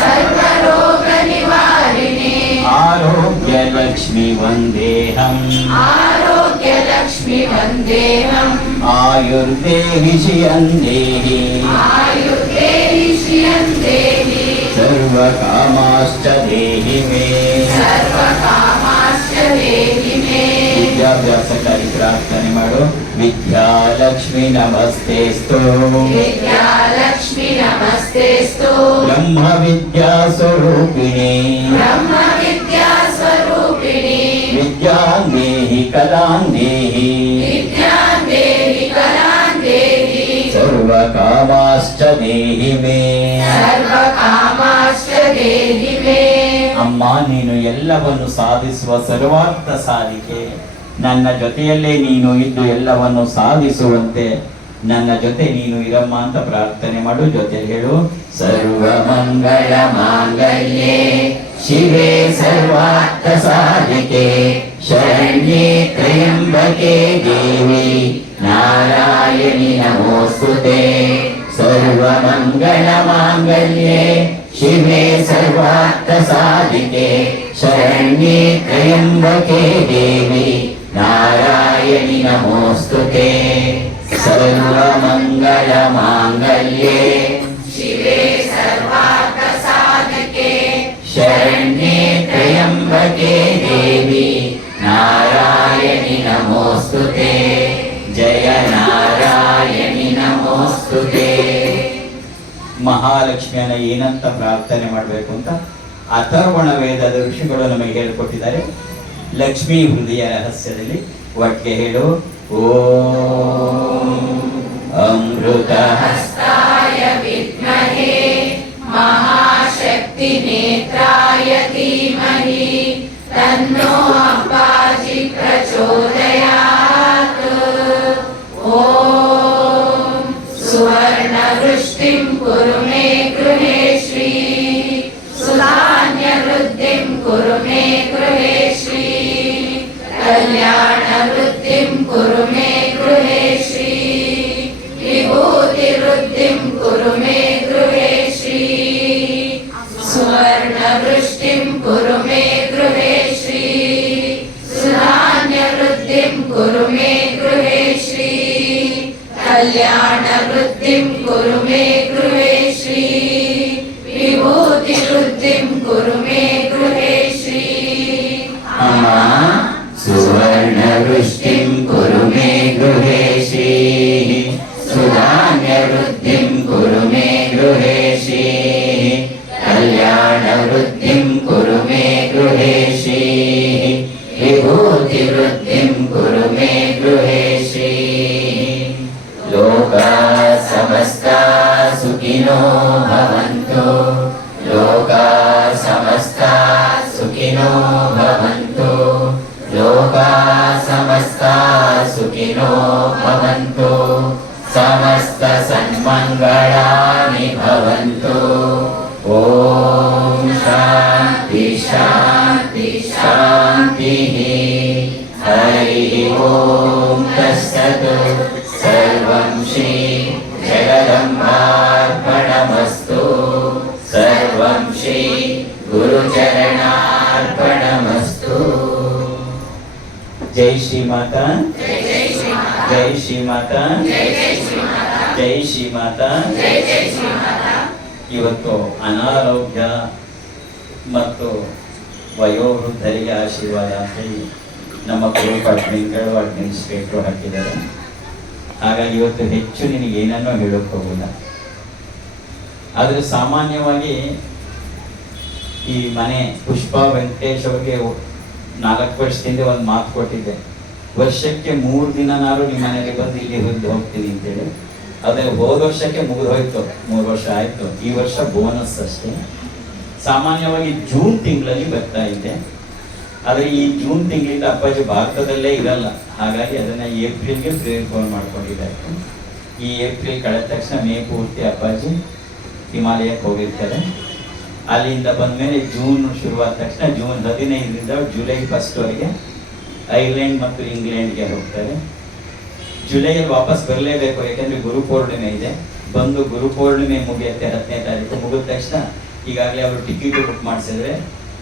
ಸರ್ವ ರೋಗ ನಿವಾರಿಣಿ ಆರೋಗ್ಯ ಲಕ್ಷ್ಮಿ ವಂದೇಹಂ ಆರೋಗ್ಯ ಲಕ್ಷ್ಮಿ ವಂದೇಹಂ ಆಯುರ್ದೇಹಿ ಶ್ರಿಯಂ ದೇಹಿ ಆಯುರ್ದೇಹಿ ಶ್ರಿಯಂ ದೇಹಿ ಸರ್ವ ಕಾಮಾಶ್ಚ ದೇಹಿ ಮೇ. ಸರ್ವ ಕಾಮಾಶ್ಚ ದೇಹಿ ಮೇ. ವಿದ್ಯಾಭ್ಯಾಸಕ್ಕಾಗಿ ಪ್ರಾರ್ಥನೆ ಮಾಡು. ವಿದ್ಯಾಲಕ್ಷ್ಮಿ ನಮಸ್ತೇಸ್ತು ವಿದ್ಯಾಲಕ್ಷ್ಮಿ ನಮಸ್ತೇಸ್ತು ಬ್ರಹ್ಮ ವಿದ್ಯಾ ಸ್ವರೂಪಿಣಿ ಬ್ರಹ್ಮ ವಿದ್ಯಾ ಸ್ವರೂಪಿಣಿ ವಿದ್ಯಾಂ ದೇಹಿ ಕಲಾಂ ದೇಹಿ ವಿದ್ಯಾಂ ದೇಹಿ ಕಲಾಂ ದೇಹಿ ಸರ್ವ ಕಾಮಾಶ್ಚ ದೇಹಿ ಮೇ. ಸರ್ವ ಕಾಮಾಶ್ಚ ದೇಹಿ ಮೇ. ಅಮ್ಮ ನೀನು ಎಲ್ಲವನ್ನು ಸಾಧಿಸುವ ಸರ್ವಾರ್ಥ ಸಾಧಿಕೆ. ನನ್ನ ಜೊತೆಯಲ್ಲೇ ನೀನು ಇದ್ದು ಎಲ್ಲವನ್ನು ಸಾಧಿಸುವಂತೆ ನನ್ನ ಜೊತೆ ನೀನು ಇರಮ್ಮ ಅಂತ ಪ್ರಾರ್ಥನೆ ಮಾಡು. ಜೊತೆ ಹೇಳು. ಸರ್ವ ಮಂಗಳ ಮಾಂಗಲ್ಯೆ ಶಿವೆ ಸರ್ವಾರ್ಥ ಸಾಧಿಕೆ ಶರಣ್ಯೆ ತ್ರ್ಯಂಬಕೆ ದೇವಿ ನಾರಾಯಣಿ ನಮೋಸ್ತುತೆ. ಸರ್ವ ಮಂಗಳ ಮಾಂಗಲ್ಯೆ ಶಿವೆ ಸರ್ವಾರ್ಥ ಸಾಧಿಕೆ ಶರಣ್ಯೆ ತ್ರ್ಯಂಬಕೆ ದೇವಿ ನಾರಾಯಣಿ ನಮೋಸ್ತುತೆ. ಸರ್ವ ಮಂಗಳ ಮಾಂಗಲ್ಯೆ ಶಿವೆ ಸರ್ವಾರ್ಥ ಸಾಧಕೆ ಶರಣ್ಯೆ ತ್ರ್ಯಂಬಕೆ ದೇವಿ ನಾರಾಯಣಿ ನಮೋಸ್ತುತೆ. ಜಯ ನಾರಾಯಣಿ ನಮೋಸ್ತುತೆ. ಮಹಾಲಕ್ಷ್ಮಿಯನ್ನ ಏನಂತ ಪ್ರಾರ್ಥನೆ ಮಾಡಬೇಕು ಅಂತ ಅಥರ್ವಣ ವೇದದ ಋಷಿಗಳು ನಮಗೆ ಹೇಳಿಕೊಟ್ಟಿದ್ದಾರೆ. ಲಕ್ಷ್ಮೀ ಹೃದಯ ರಹಸ್ಯದಲ್ಲಿ ಒಟ್ಟಿಗೆ ಹೇಳು. ಓಂ ಅಮೃತ ಹಸ್ತಾಯ ವಿದ್ಮಹೇ ಮಹಾಶಕ್ತಿ ನೇತ್ರಾಯ ಧೀಮಹಿ ತನ್ನೋ ಅಪ್ಪಾಜಿ ಪ್ರಚೋದಯಾತ್. ಓಂ ಸುವರ್ಣ ವೃಷ್ಟಿಂ ಕುರು ಮೇ ಗೃಹೇ ಶ್ರೀ ಸುಧಾನ್ಯ ವೃದ್ಧಿಂ ಕುರು ಮೇ ಗೃಹೇ ಶ್ರೀ ಕಲ್ಯಾಣ ವೃದ್ಧಿಂ ಕುರು ಮೇ ಗೃಹೇ ಶ್ರೀ ವಿಭೂತಿ ವೃದ್ಧಿಂ ಕುರು ಮೇ ಗೃಹೇ ಶ್ರೀ ಸುವರ್ಣ ವೃಷ್ಟಿಂ ಕುರು ಮೇ ಗೃಹೇ ಶ್ರೀ ಸುಧಾ वृद्धिं कुरु मे गृहे श्री कल्याण वृद्धिं कुरु मे गृहे श्री विभूति वृद्धिं कुरु मे गृहे श्री अम्मा सुवर्ण वृष्टिं कुरु मे गृहे श्री सुधान्य वृद्धिं कुरु मे गृहे श्री कल्याण वृद्धिं कुरु मे गृहे श्री विभूति वृद्धिं कुरु मे गृहे श्री लोका समस्ता सुखिनो भवन्तु लोका समस्ता सुखिनो भवन्तु लोका समस्ता सुखिनो भवन्तु समस्त सन्मङ्गलानि भवन्तु ॐ शान्ति शान्ति शान्तिः हरिः ॐ तत्सत् सर्वं श्री जगदम्बार्पणमस्तु सर्वं श्री गुरुचरणार्पणमस्तु जय श्री माता जय श्री माता ಜೈ ಶ್ರೀ ಮಾತಾ. ಇವತ್ತು ಅನಾರೋಗ್ಯ ಮತ್ತು ವಯೋವೃದ್ಧರಿಗೆ ಆಶೀರ್ವಾದ ಅಂತೇಳಿ ನಮ್ಮ ಪುರಪಾಲಿಕೆಗಳು ಅಡ್ಮಿನಿಸ್ಟ್ರೇಟರ್ ಹಾಕಿದ್ದಾರೆ. ಹಾಗಾಗಿ ಇವತ್ತು ಹೆಚ್ಚು ನಿನಗೆ ಏನನ್ನೋ ಹೇಳೋಕೆ ಹೋಗಿಲ್ಲ. ಆದರೆ ಸಾಮಾನ್ಯವಾಗಿ ಈ ಮನೆ ಪುಷ್ಪಾ ವೆಂಕಟೇಶ್ ಅವ್ರಿಗೆ 4 ವರ್ಷದಿಂದ ಒಂದು ಮಾತು ಕೊಟ್ಟಿದ್ದೆ, ವರ್ಷಕ್ಕೆ 3 ದಿನನಾರು ನಿಮ್ಮ ಮನೆಗೆ ಬಂದು ಇಲ್ಲಿ ಹೋಗ್ತೀನಿ ಅಂತೇಳಿ. ಅದೇ ಹೋದ ವರ್ಷಕ್ಕೆ ಮುಗಿದು ಹೋಯ್ತು, 3 ವರ್ಷ ಆಯ್ತು. ಈ ವರ್ಷ ಬೋನಸ್ ಅಷ್ಟೇ. ಸಾಮಾನ್ಯವಾಗಿ ಜೂನ್ ತಿಂಗಳಲ್ಲಿ ಬರ್ತಾ ಇದೆ. ಆದರೆ ಈ ಜೂನ್ ತಿಂಗಳಿಂದ ಅಪ್ಪಾಜಿ ಭಾರತದಲ್ಲೇ ಇರಲ್ಲ, ಹಾಗಾಗಿ ಅದನ್ನ ಏಪ್ರಿಲ್ಗೆ ಪ್ರಿಪೇರ್ ಮಾಡ್ಕೊಂಡಿದ್ದಾರೆ. ಈ ಏಪ್ರಿಲ್ ಕಳೆದ ತಕ್ಷಣ ಮೇ ಪೂರ್ತಿ ಅಪ್ಪಾಜಿ ಹಿಮಾಲಯಕ್ಕೆ ಹೋಗಿರ್ತಾರೆ. ಅಲ್ಲಿಂದ ಬಂದ್ಮೇಲೆ ಜೂನ್ ಶುರುವಾದ ತಕ್ಷಣ ಜೂನ್ 15ರಿಂದ ಜುಲೈ 1 ಐರ್ಲೆಂಡ್ ಮತ್ತು ಇಂಗ್ಲೆಂಡ್ಗೆ ಹೋಗ್ತಾರೆ. ಜುಲೈಯಲ್ಲಿ ವಾಪಸ್ ಬರಲೇಬೇಕು, ಯಾಕಂದ್ರೆ ಗುರುಪೂರ್ಣಿಮೆ ಇದೆ. ಬಂದು ಗುರುಪೂರ್ಣಿಮೆ ಮುಗಿಯುತ್ತೆ 10ನೇ ತಾರೀಕು. ಮುಗಿದ ತಕ್ಷಣ ಈಗಾಗಲೇ ಅವರು ಟಿಕೆಟ್ ಬುಕ್ ಮಾಡಿಸಿದ್ರೆ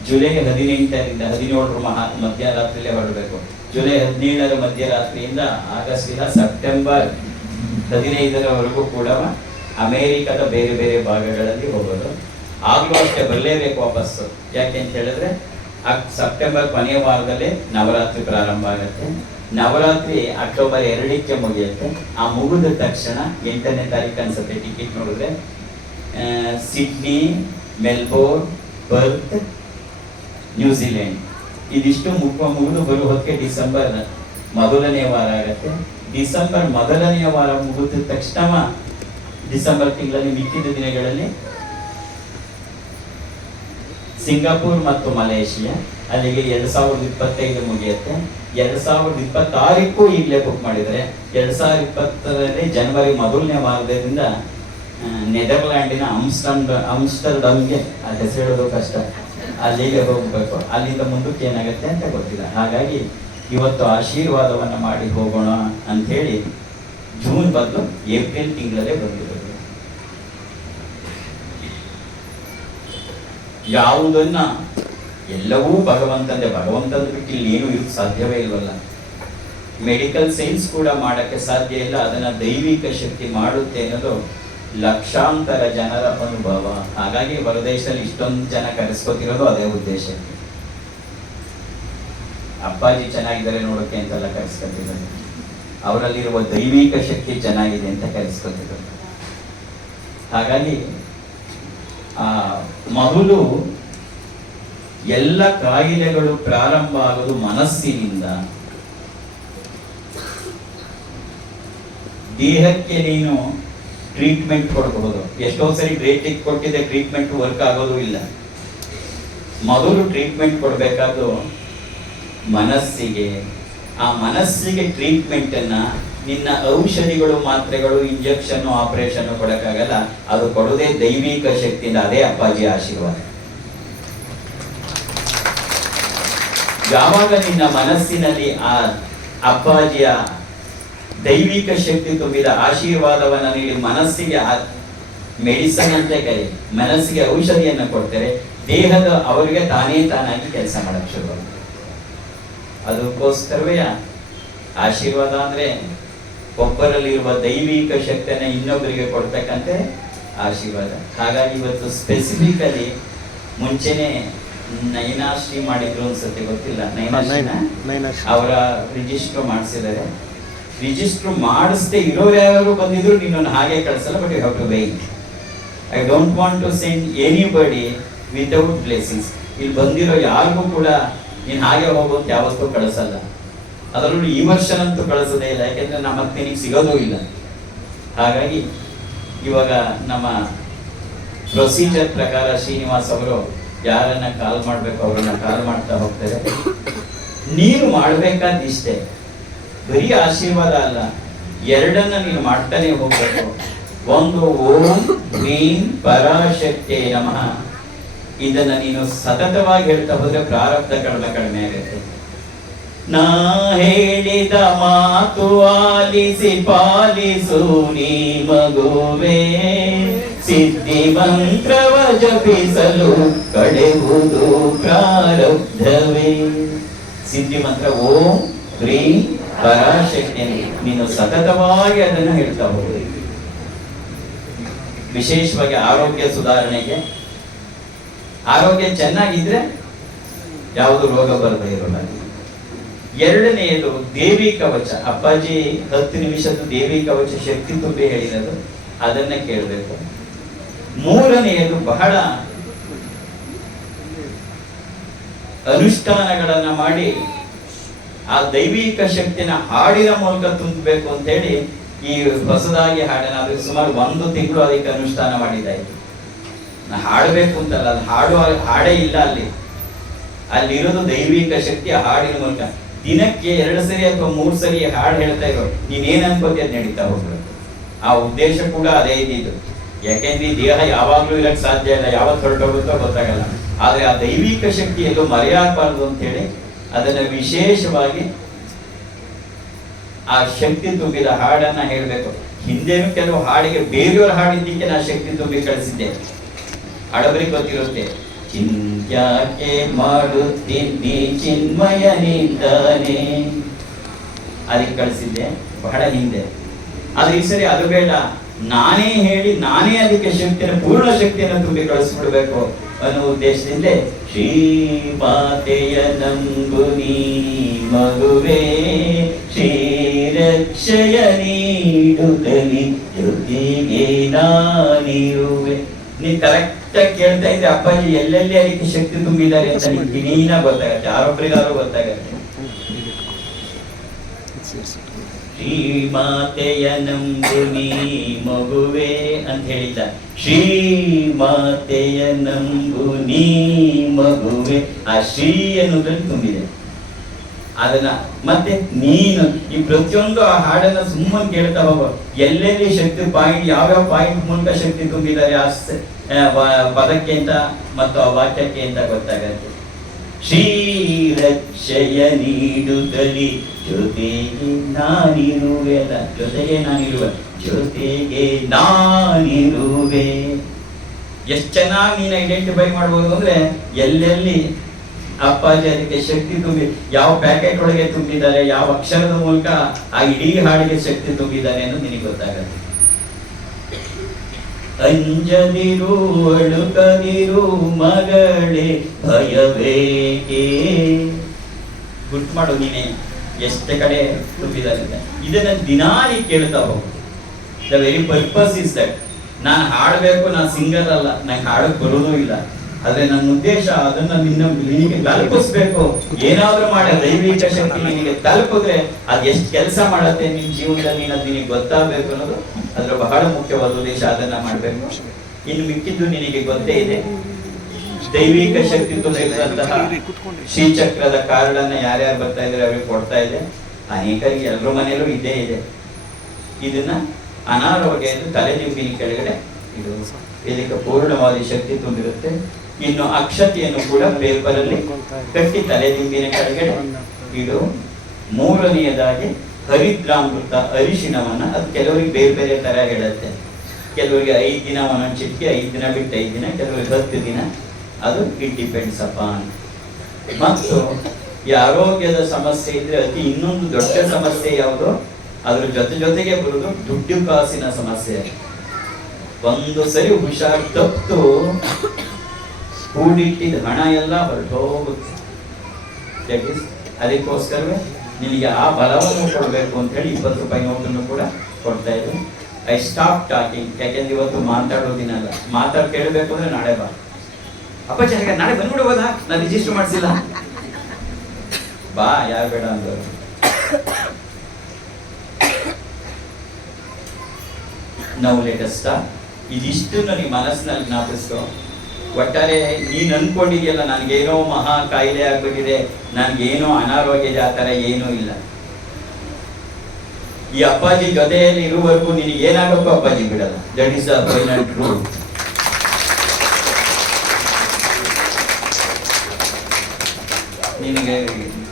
ಜುಲೈ 18ರಿಂದ 17 ಮಧ್ಯರಾತ್ರಿಯಲ್ಲೇ ಹೊರಡಬೇಕು. ಜುಲೈ 17ರ ಮಧ್ಯರಾತ್ರಿಯಿಂದ ಆಗಸ್ಟ್ ಇಲ್ಲ ಸೆಪ್ಟೆಂಬರ್ 15ರವರೆಗೂ ಕೂಡ ಅಮೇರಿಕದ ಬೇರೆ ಬೇರೆ ಭಾಗಗಳಲ್ಲಿ ಹೋಗೋದು. ಆಗ್ಲೂ ಅಷ್ಟೇ ಬರಲೇಬೇಕು ವಾಪಸ್ಸು. ಯಾಕೆ ಅಂತ ಹೇಳಿದ್ರೆ ಸೆಪ್ಟೆಂಬರ್ ಕೊನೆಯ ವಾರದಲ್ಲೇ ನವರಾತ್ರಿ ಪ್ರಾರಂಭ ಆಗುತ್ತೆ. ನವರಾತ್ರಿ ಅಕ್ಟೋಬರ್ 2ಕ್ಕೆ ಮುಗಿಯುತ್ತೆ. ಆ ಮುಗಿದ ತಕ್ಷಣ 8ನೇ ತಾರೀಕು ಅನ್ಸುತ್ತೆ ಟಿಕೆಟ್ ನೋಡಿದ್ರೆ ಸಿಡ್ನಿ, ಮೆಲ್ಬೋರ್ನ್, ಪರ್ತ್, ನ್ಯೂಜಿಲೆಂಡ್ ಇದಿಷ್ಟು ಮುಗಿದು ಬರುವ ಹೊತ್ತಿಗೆ ಡಿಸೆಂಬರ್ 1ನೇ ವಾರ ಆಗುತ್ತೆ. ಡಿಸೆಂಬರ್ 1ನೇ ವಾರ ಮುಗಿದ ತಕ್ಷಣ ಡಿಸೆಂಬರ್ ತಿಂಗಳಲ್ಲಿ ಮಿಕ್ಕಿದ ದಿನಗಳಲ್ಲಿ ಸಿಂಗಾಪುರ್ ಮತ್ತು ಮಲೇಷಿಯಾ, ಅಲ್ಲಿಗೆ 2025 ಮುಗಿಯುತ್ತೆ. 2026ಕ್ಕೂ ಈಗಲೇ ಬುಕ್ ಮಾಡಿದರೆ 2020ರಲ್ಲಿ ಜನವರಿ 1ನೇ ವಾರದಿಂದ ನೆದರ್ಲ್ಯಾಂಡಿನ ಆಮ್ಸ್ಟರ್ಡಮ್ಗೆ ಅದು ಹೆಸರು ಹೇಳೋದು ಕಷ್ಟ, ಅಲ್ಲಿಗೆ ಹೋಗಬೇಕು. ಅಲ್ಲಿಂದ ಮುಂದಕ್ಕೆ ಏನಾಗುತ್ತೆ ಅಂತ ಗೊತ್ತಿಲ್ಲ. ಹಾಗಾಗಿ ಇವತ್ತು ಆಶೀರ್ವಾದವನ್ನು ಮಾಡಿ ಹೋಗೋಣ ಅಂಥೇಳಿ ಜೂನ್ ಬದಲು ಏಪ್ರಿಲ್ ತಿಂಗಳಲ್ಲೇ ಬಂದಿರೋದು. ಯಾವುದನ್ನ ಎಲ್ಲವೂ ಭಗವಂತಂದು ಬಿಟ್ಟು ಇಲ್ಲಿ ಏನು ಇರೋದು ಸಾಧ್ಯವೇ ಇಲ್ವಲ್ಲ. ಮೆಡಿಕಲ್ ಸೈನ್ಸ್ ಕೂಡ ಮಾಡಕ್ಕೆ ಸಾಧ್ಯ ಇಲ್ಲ, ಅದನ್ನ ದೈವಿಕ ಶಕ್ತಿ ಮಾಡುತ್ತೆ ಅನ್ನೋದು ಲಕ್ಷಾಂತರ ಜನರ ಅನುಭವ. ಹಾಗಾಗಿ ಹೊರದೇಶದಲ್ಲಿ ಇಷ್ಟೊಂದು ಜನ ಕರೆಸ್ಕೋತಿರೋದು ಅದೇ ಉದ್ದೇಶ. ಅಪ್ಪಾಜಿ ಚೆನ್ನಾಗಿದ್ದಾರೆ ನೋಡೋಕೆ ಅಂತೆಲ್ಲ ಕರೆಸ್ಕೊತಿರೋದು, ಅವರಲ್ಲಿರುವ ದೈವಿಕ ಶಕ್ತಿ ಚೆನ್ನಾಗಿದೆ ಅಂತ ಕರೆಸ್ಕೊತಿರೋದು. ಹಾಗಾಗಿ ಮೊದಲು ಎಲ್ಲ ಕಾಯಿಲೆಗಳು ಪ್ರಾರಂಭ ಆಗೋದು ಮನಸ್ಸಿನಿಂದ. ದೇಹಕ್ಕೆ ನೀನು ಟ್ರೀಟ್ಮೆಂಟ್ ಕೊಡಬಹುದು, ಎಷ್ಟೋ ಸರಿ ಟ್ರೀಟ್ಮೆಂಟ್ ಕೊಟ್ಟಿದ್ದೆ ಟ್ರೀಟ್ಮೆಂಟ್ ವರ್ಕ್ ಆಗೋದು ಇಲ್ಲ. ಮೊದಲು ಟ್ರೀಟ್ಮೆಂಟ್ ಕೊಡಬೇಕಾದ್ರು ಮನಸ್ಸಿಗೆ. ಆ ಮನಸ್ಸಿಗೆ ಟ್ರೀಟ್ಮೆಂಟ್ ಅನ್ನ ನಿನ್ನ ಔಷಧಿಗಳು, ಮಾತ್ರೆಗಳು, ಇಂಜೆಕ್ಷನ್, ಆಪರೇಷನ್ ಕೊಡಕ್ಕಾಗಲ್ಲ. ಅದು ಕೊಡೋದೇ ದೈವಿಕ ಶಕ್ತಿಯಿಂದ. ಅದೇ ಅಪ್ಪಾಜಿ ಆಶೀರ್ವಾದ. ಯಾವಾಗ ನಿನ್ನ ಮನಸ್ಸಿನಲ್ಲಿ ಆ ಅಪ್ಪಾಜಿಯ ದೈವಿಕ ಶಕ್ತಿ ತುಂಬಿದ ಆಶೀರ್ವಾದವನ್ನ ನೀಡಿ ಮನಸ್ಸಿಗೆ ಮೆಡಿಸನ್ ಅಂತ ಕರಿ, ಮನಸ್ಸಿಗೆ ಔಷಧಿಯನ್ನು ಕೊಡ್ತಾರೆ, ದೇಹದ ಅವರಿಗೆ ತಾನಾಗಿ ಕೆಲಸ ಮಾಡಕ್ಕೆ ಶುರುವಾಗುತ್ತೆ. ಅದಕ್ಕೋಸ್ಕರವೇ ಆಶೀರ್ವಾದ ಅಂದ್ರೆ ಒಬ್ಬರಲ್ಲಿರುವ ದೈವಿಕ ಶಕ್ತಿಯನ್ನ ಇನ್ನೊಬ್ಬರಿಗೆ ಕೊಡ್ತಕ್ಕಂತೆ ಆಶೀರ್ವಾದ. ಹಾಗಾಗಿ ಇವತ್ತು ಸ್ಪೆಸಿಫಿಕಲಿ ಮುಂಚೆನೆ ನಯನಾಶ್ರೀ ಮಾಡಿದ್ರು ಅನ್ಸುತ್ತೆ, ಗೊತ್ತಿಲ್ಲ, ನಯನಾಶ್ರೀ ಅವರ ರಿಜಿಸ್ಟರ್ ಮಾಡಿಸಿದ್ದಾರೆ. ರಿಜಿಸ್ಟರ್ ಮಾಡಿಸದೆ ಇರೋರು ಯಾರು ಬಂದಿದ್ರು ನಿನ್ನನ್ನು ಹಾಗೆ ಕಳಿಸಲ್ಲ, but you have to wait. I don't want to send anybody without blessings. ಇಲ್ಲಿ ಬಂದಿರೋ ಯಾರಿಗೂ ಕೂಡ ನೀನು ಹಾಗೆ ಹೋಗೋದು ಯಾವತ್ತೂ ಕಳಿಸಲ್ಲ. ಅದರಲ್ಲೂ ಈ ವರ್ಷನಂತೂ ಕಳಿಸೋದೇ ಇಲ್ಲ, ಯಾಕೆಂದ್ರೆ ನಮ್ಮ ಮತ್ತೆ ನಿನಗೆ ಸಿಗೋದೂ ಇಲ್ಲ. ಹಾಗಾಗಿ ಇವಾಗ ನಮ್ಮ ಪ್ರೊಸೀಜರ್ ಪ್ರಕಾರ ಶ್ರೀನಿವಾಸ್ ಅವರು ಯಾರನ್ನ ಕಾಲ್ ಮಾಡ್ಬೇಕು ಅವರನ್ನ ಕಾಲ್ ಮಾಡ್ತಾ ಹೋಗ್ತಾರೆ. ನೀನು ಮಾಡ್ಬೇಕಾದಿಷ್ಟೇ, ಬರೀ ಆಶೀರ್ವಾದ ಅಲ್ಲ, ಎರಡನ್ನ ನೀನು ಮಾಡ್ತಾನೆ ಹೋಗ್ಬೇಕು. ಒಂದು ಓಂ ಹ್ರೀಂ ಪರಾಶಕ್ತಿ ನಮಃ, ಇದನ್ನ ನೀನು ಸತತವಾಗಿ ಹೇಳ್ತಾ ಹೋದ್ರೆ ಪ್ರಾರಬ್ಧ ಕಡಿಮೆ ಆಗುತ್ತೆ. ನಾ ಹೇಳಿದ ಮಾತು ಆಲಿಸಿ ಪಾಲಿಸು ನೀ ಮಗುವೆ, ಸಿದ್ಧಿ ಮಂತ್ರವ ಜಪಿಸಲು ಕಳೆಯುವುದು ಪ್ರಾರಬ್ಧವೇ. ಸಿದ್ಧಿ ಮಂತ್ರ ಓಂ ಹ್ರೀಂ ಪರಾಶಕ್ತಿ, ನೀನು ಸತತವಾಗಿ ಅದನ್ನು ಹೇಳ್ತಾ ಹೋಗಿ. ವಿಶೇಷವಾಗಿ ಆರೋಗ್ಯ ಸುಧಾರಣೆಗೆ, ಆರೋಗ್ಯ ಚೆನ್ನಾಗಿದ್ರೆ ಯಾವುದು ರೋಗ ಬರದೇ ಇರೋಲ್ಲ. ಎರಡನೆಯದು ದೇವಿ ಕವಚ. ಅಪ್ಪಾಜಿ 10 ನಿಮಿಷದ ದೇವಿ ಕವಚ ಶಕ್ತಿ ತುಂಬಿ ಹೇಳಿರೋದು, ಅದನ್ನ ಕೇಳಬೇಕು. ಮೂರನೆಯದು ಬಹಳ ಅನುಷ್ಠಾನಗಳನ್ನ ಮಾಡಿ ಆ ದೈವಿಕ ಶಕ್ತಿನ ಹಾಡಿನ ಮೂಲಕ ತುಂಬಬೇಕು ಅಂತ ಹೇಳಿ ಈ ಹೊಸದಾಗಿ ಹಾಡನ್ನ ಅದು ಸುಮಾರು 1 ತಿಂಗಳು ಅದಕ್ಕೆ ಅನುಷ್ಠಾನ ಮಾಡಿದ್ದಾಯ್ತು. ಹಾಡಬೇಕು ಅಂತಲ್ಲ, ಅದು ಹಾಡೇ ಇಲ್ಲ ಅಲ್ಲಿರೋದು ದೈವಿಕ ಶಕ್ತಿ ಹಾಡಿನ ಮೂಲಕ. ದಿನಕ್ಕೆ 2 ಸರಿ ಅಥವಾ 3 ಸರಿ ಹಾಡು ಹೇಳ್ತಾ ಇರೋ, ನೀನೇನ್ ಅನ್ಕೋತಿ ಅದ್ ನಡೀತಾ ಹೋಗ್ಬೇಕು. ಆ ಉದ್ದೇಶ ಕೂಡ ಅದೇ ಇದ್ದಿದ್ದು. ಯಾಕೆಂದ್ರೆ ಈ ದೇಹ ಯಾವಾಗ್ಲೂ ಇರಕ್ ಸಾಧ್ಯ ಇಲ್ಲ, ಯಾವತ್ತು ಹೊರಟೋಗುತ್ತೋ ಗೊತ್ತಾಗಲ್ಲ. ಆದ್ರೆ ಆ ದೈವಿಕ ಶಕ್ತಿ ಎಲ್ಲೂ ಮರೆಯಾಗಬಾರ್ದು ಅಂತ ಹೇಳಿ ಅದನ್ನ ವಿಶೇಷವಾಗಿ ಆ ಶಕ್ತಿ ತುಂಬಿದ ಹಾಡನ್ನ ಹೇಳ್ಬೇಕು. ಹಿಂದೆನೂ ಕೆಲವು ಹಾಡಿಗೆ ಬೇರೆಯವ್ರ ಹಾಡಿದ್ದಕ್ಕೆ ನಾ ಶಕ್ತಿ ತುಂಬಿ ಕಳಿಸಿದ್ದೆ, ಹಡಬರಿಗೆ ಗೊತ್ತಿರುತ್ತೆ. ಚಿಂತ್ಯಾಕೆ ಮಾಡುತ್ತಿದ್ದಿ ಚಿನ್ಮಯನಿದ್ದಾನೆ, ಅದಕ್ಕೆ ಕಳಿಸಿದ್ದೆ ಬಹಳ ಹಿಂದೆ. ಆದ್ರೆ ಈ ಸರಿ ಅದು ಬೇಡ, ನಾನೇ ಹೇಳಿ ನಾನೇ ಅದಕ್ಕೆ ಶಕ್ತಿಯನ್ನು, ಪೂರ್ಣ ಶಕ್ತಿಯನ್ನು ತುಂಬಿ ಕಳಿಸ್ಬಿಡ್ಬೇಕು ಅನ್ನೋ ಉದ್ದೇಶದಿಂದ ಶ್ರೀಮಾತೆಯ ನಂಬು ನೀ ಮಗುವೆ, ಶ್ರೀರಕ್ಷಯ ನೀಡುತ್ತಲಿ ಜೊತೆಗೆ ನಾನಿರುವೆ. ನೀ ಕರೆಕ್ಟ್ ಆಗಿ ಕೇಳ್ತಾ ಇದ್ರೆ ಅಪ್ಪಾಜಿ ಎಲ್ಲೆಲ್ಲಿ ಅದಕ್ಕೆ ಶಕ್ತಿ ತುಂಬಿದ್ದಾರೆ ಅಂತ ನಿಮ್ಗೆ ನೀನ ಗೊತ್ತಾಗತ್ತೆ, ಯಾರೊಬ್ಬರಿಗಾದ್ರೂ ಗೊತ್ತಾಗತ್ತೆ. ಶ್ರೀಮಾತೆಯ ನಂಬು ನೀ ಮಗುವೆ ಅಂತ ಹೇಳಿಲ್ಲ, ಶ್ರೀಮಾತೆಯ ನಂಬು ನೀ ಮಗುವೆ. ಆ ಶ್ರೀ ಅನ್ನೋದ್ರಲ್ಲಿ ತುಂಬಿದೆ. ಅದನ್ನ ಮತ್ತೆ ನೀನು ಈ ಪ್ರತಿಯೊಂದು ಆ ಹಾಡನ್ನ ಸುಮ್ಮನೆ ಕೇಳ್ತಾ ಹೋಗೋ, ಎಲ್ಲೆಲ್ಲಿ ಶಕ್ತಿ ಪಾಯಿಂಟ್, ಯಾವ್ಯಾವ ಪಾಯಿಂಟ್ ಮೂಲಕ ಶಕ್ತಿ ತುಂಬಿದ್ದಾರೆ ಆ ಪದಕ್ಕೆ ಅಂತ ಮತ್ತು ಆ ವಾಕ್ಯಕ್ಕೆ ಅಂತ ಗೊತ್ತಾಗತ್ತೆ. ಶ್ರೀರಕ್ಷಯ ನೀಡುತ್ತಲಿ ಜೊತೆಗೆ ನಾನಿರುವೆ, ಅಲ್ಲ ಜೊತೆಗೆ ನಾನಿರುವೆ, ಜೊತೆಗೆ ನಾನಿರುವೆ. ಎಷ್ಟು ಚೆನ್ನಾಗಿ ನೀನು ಐಡೆಂಟಿಫೈ ಮಾಡ್ಬೋದು ಅಂದ್ರೆ ಎಲ್ಲೆಲ್ಲಿ ಅಪ್ಪಾಜಿ ಅದಕ್ಕೆ ಶಕ್ತಿ ತುಂಬಿ, ಯಾವ ಪ್ಯಾಕೆಟ್ ಒಳಗೆ ತುಂಬಿದ್ದಾರೆ, ಯಾವ ಅಕ್ಷರದ ಮೂಲಕ ಆ ಇಡೀ ಹಾಡಿಗೆ ಶಕ್ತಿ ತುಂಬಿದ್ದಾರೆ ಅನ್ನೋದು ನಿನಗೆ ಗೊತ್ತಾಗತ್ತೆ. ಅಂಜದಿರು ಅಳುಕದಿರು ಮಗಳೇ ಭಯವೇಕೆ, ಗುರ್ತು ಮಾಡು ನೀನೆ ಎಷ್ಟು ಕಡೆ ತುಂಬಿದ್ದಾರೆ. ಇದನ್ನ ದಿನಾಲಿ ಕೇಳ್ತಾ ಹೋಗು. The very purpose is that. ನಾನು ಹಾಡಬೇಕು, ನಾನು ಸಿಂಗರ್ ಅಲ್ಲ, ನಂಗೆ ಹಾಡಕ್ ಬರೋದೂ ಇಲ್ಲ. ಆದ್ರೆ ನನ್ನ ಉದ್ದೇಶ ಅದನ್ನ ನಿನಗೆ ತಲುಪಿಸ್ಬೇಕು. ಏನಾದ್ರೂ ಮಾಡಿ ದೈವಿಕ ಶಕ್ತಿ ನಿನಗೆ ತಲುಪಿದ್ರೆ ಅದ್ ಎಷ್ಟು ಕೆಲಸ ಮಾಡತ್ತೆ ನಿನ್ ಜೀವನದಲ್ಲಿ, ಅದು ನಿನಗೆ ಗೊತ್ತಾಗಬೇಕು ಅನ್ನೋದು ಅದ್ರ ಬಹಳ ಮುಖ್ಯವಾದ ಉದ್ದೇಶ. ಅದನ್ನ ಮಾಡ್ಬೇಕು. ಇನ್ನು ಮಿಕ್ಕಿದ್ದು ನಿನಗೆ ಗೊತ್ತೇ ಇದೆ. ದೈವಿಕ ಶಕ್ತಿ ತುಂಬಿರುವಂತಹ ಶ್ರೀಚಕ್ರದ ಕಾರ್ಡನ್ನ ಯಾರ್ಯಾರು ಬರ್ತಾ ಇದ್ರೆ ಅವ್ರಿಗೆ ಕೊಡ್ತಾ ಇದೆ. ಅನೇಕರಿಗೆ ಎಲ್ಲರ ಮನೆಯಲ್ಲೂ ಇದ್ದೇ ಇದೆ. ಇದನ್ನ ಅನಾರೋಗ್ಯ ಎಂದು ತಲೆದಿಂಬಿನ ಕೆಳಗಡೆ ಇದು ಇದಕ್ಕೆ ಪೂರ್ಣವಾದ ಶಕ್ತಿ ತುಂಬಿರುತ್ತೆ. ಇನ್ನು ಅಕ್ಷತೆಯನ್ನು ಕೂಡ ಪೇಪರ್ ಅಲ್ಲಿ ಕಟ್ಟಿ ತಲೆದಿಂಬಿನ ಕೆಳಗಡೆ ಇಡು. ಮೂರನೆಯದಾಗಿ ಹರಿದ್ರಾಮೃತ ಅರಿಶಿಣವನ್ನ, ಅದು ಕೆಲವರಿಗೆ ಬೇರೆ ಬೇರೆ ತರ ಹೇಳುತ್ತೆ. ಕೆಲವರಿಗೆ 5 ದಿನ ಒಂದೊಂದು ಚಿಟಿಕೆ, 5 ದಿನ ಬಿಟ್ಟು 5 ದಿನ, ಕೆಲವರಿಗೆ 10 ದಿನ. ಅದು ಇಟ್ ಡಿಪೆಂಡ್ಸ್ ಅಪಾನ್. ಮತ್ತು ಈ ಆರೋಗ್ಯದ ಸಮಸ್ಯೆ ಇದ್ರೆ ಅತಿ ಇನ್ನೊಂದು ದೊಡ್ಡ ಸಮಸ್ಯೆ ಯಾವುದು? ಅದ್ರ ಜೊತೆಗೆ ಬರುವುದು ದುಡ್ಡು ಕಾಸಿನ ಸಮಸ್ಯೆ. ಒಂದು ಸರಿ ಹುಷಾರ್ ತಪ್ಪು ಕೂಡಿಟ್ಟಿದ ಹಣ ಎಲ್ಲ ಹೊರಟೋಗುತ್ತೆ. ಅದಕ್ಕೋಸ್ಕರವೇ ನಿನಗೆ ಆ ಬಲವನ್ನು ಕೊಡಬೇಕು ಅಂತ ಹೇಳಿ 20 ರೂಪಾಯಿ ನೋಟನ್ನು ಕೂಡ ಕೊಡ್ತಾ ಇದ್ರು. I stop talking. ಯಾಕೆಂದ್ರೆ ಇವತ್ತು ಮಾತಾಡೋದಿನಲ್ಲ. ಮಾತಾಡ್ ಕೇಳಬೇಕು ಅಂದ್ರೆ ನಾಳೆ ಬಾ. ಅಪ್ಪಾಜಿ ಹಾಗೆ ನಾಳೆ ಬಂದ್ಬಿಡ್ಬೋದಾ? ನಾನು ರಿಜಿಸ್ಟರ್ ಮಾಡಿಸಿಲ್ಲ. ಬಾ, ಯಾರು ಬೇಡ ಅಂದವರು. ನಾವು ಲೇಟೆಸ್ಟ್ ಇದಿಷ್ಟು ನನಗೆ ಮನಸ್ಸಿನಲ್ಲಿ ಜ್ಞಾಪಿಸ್ಕೊ. ಒಟ್ಟಾರೆ ನೀನು ಅನ್ಕೊಂಡಿದ್ಯಲ್ಲ ನನಗೇನೋ ಮಹಾ ಕಾಯಿಲೆ ಆಗ್ಬಿಟ್ಟಿದೆ, ನನಗೇನೋ ಅನಾರೋಗ್ಯ ಇದೆ, ಆ ಥರ ಏನೂ ಇಲ್ಲ. ಈ ಅಪ್ಪಾಜಿ ಜೊತೆಯಲ್ಲಿ ಇರುವವರೆಗೂ ನಿನಗೆ ಏನಾಗಬೇಕು ಅಪ್ಪಾಜಿ ಬಿಡಲ್ಲ. That is the final truth. ನಿನಗೆ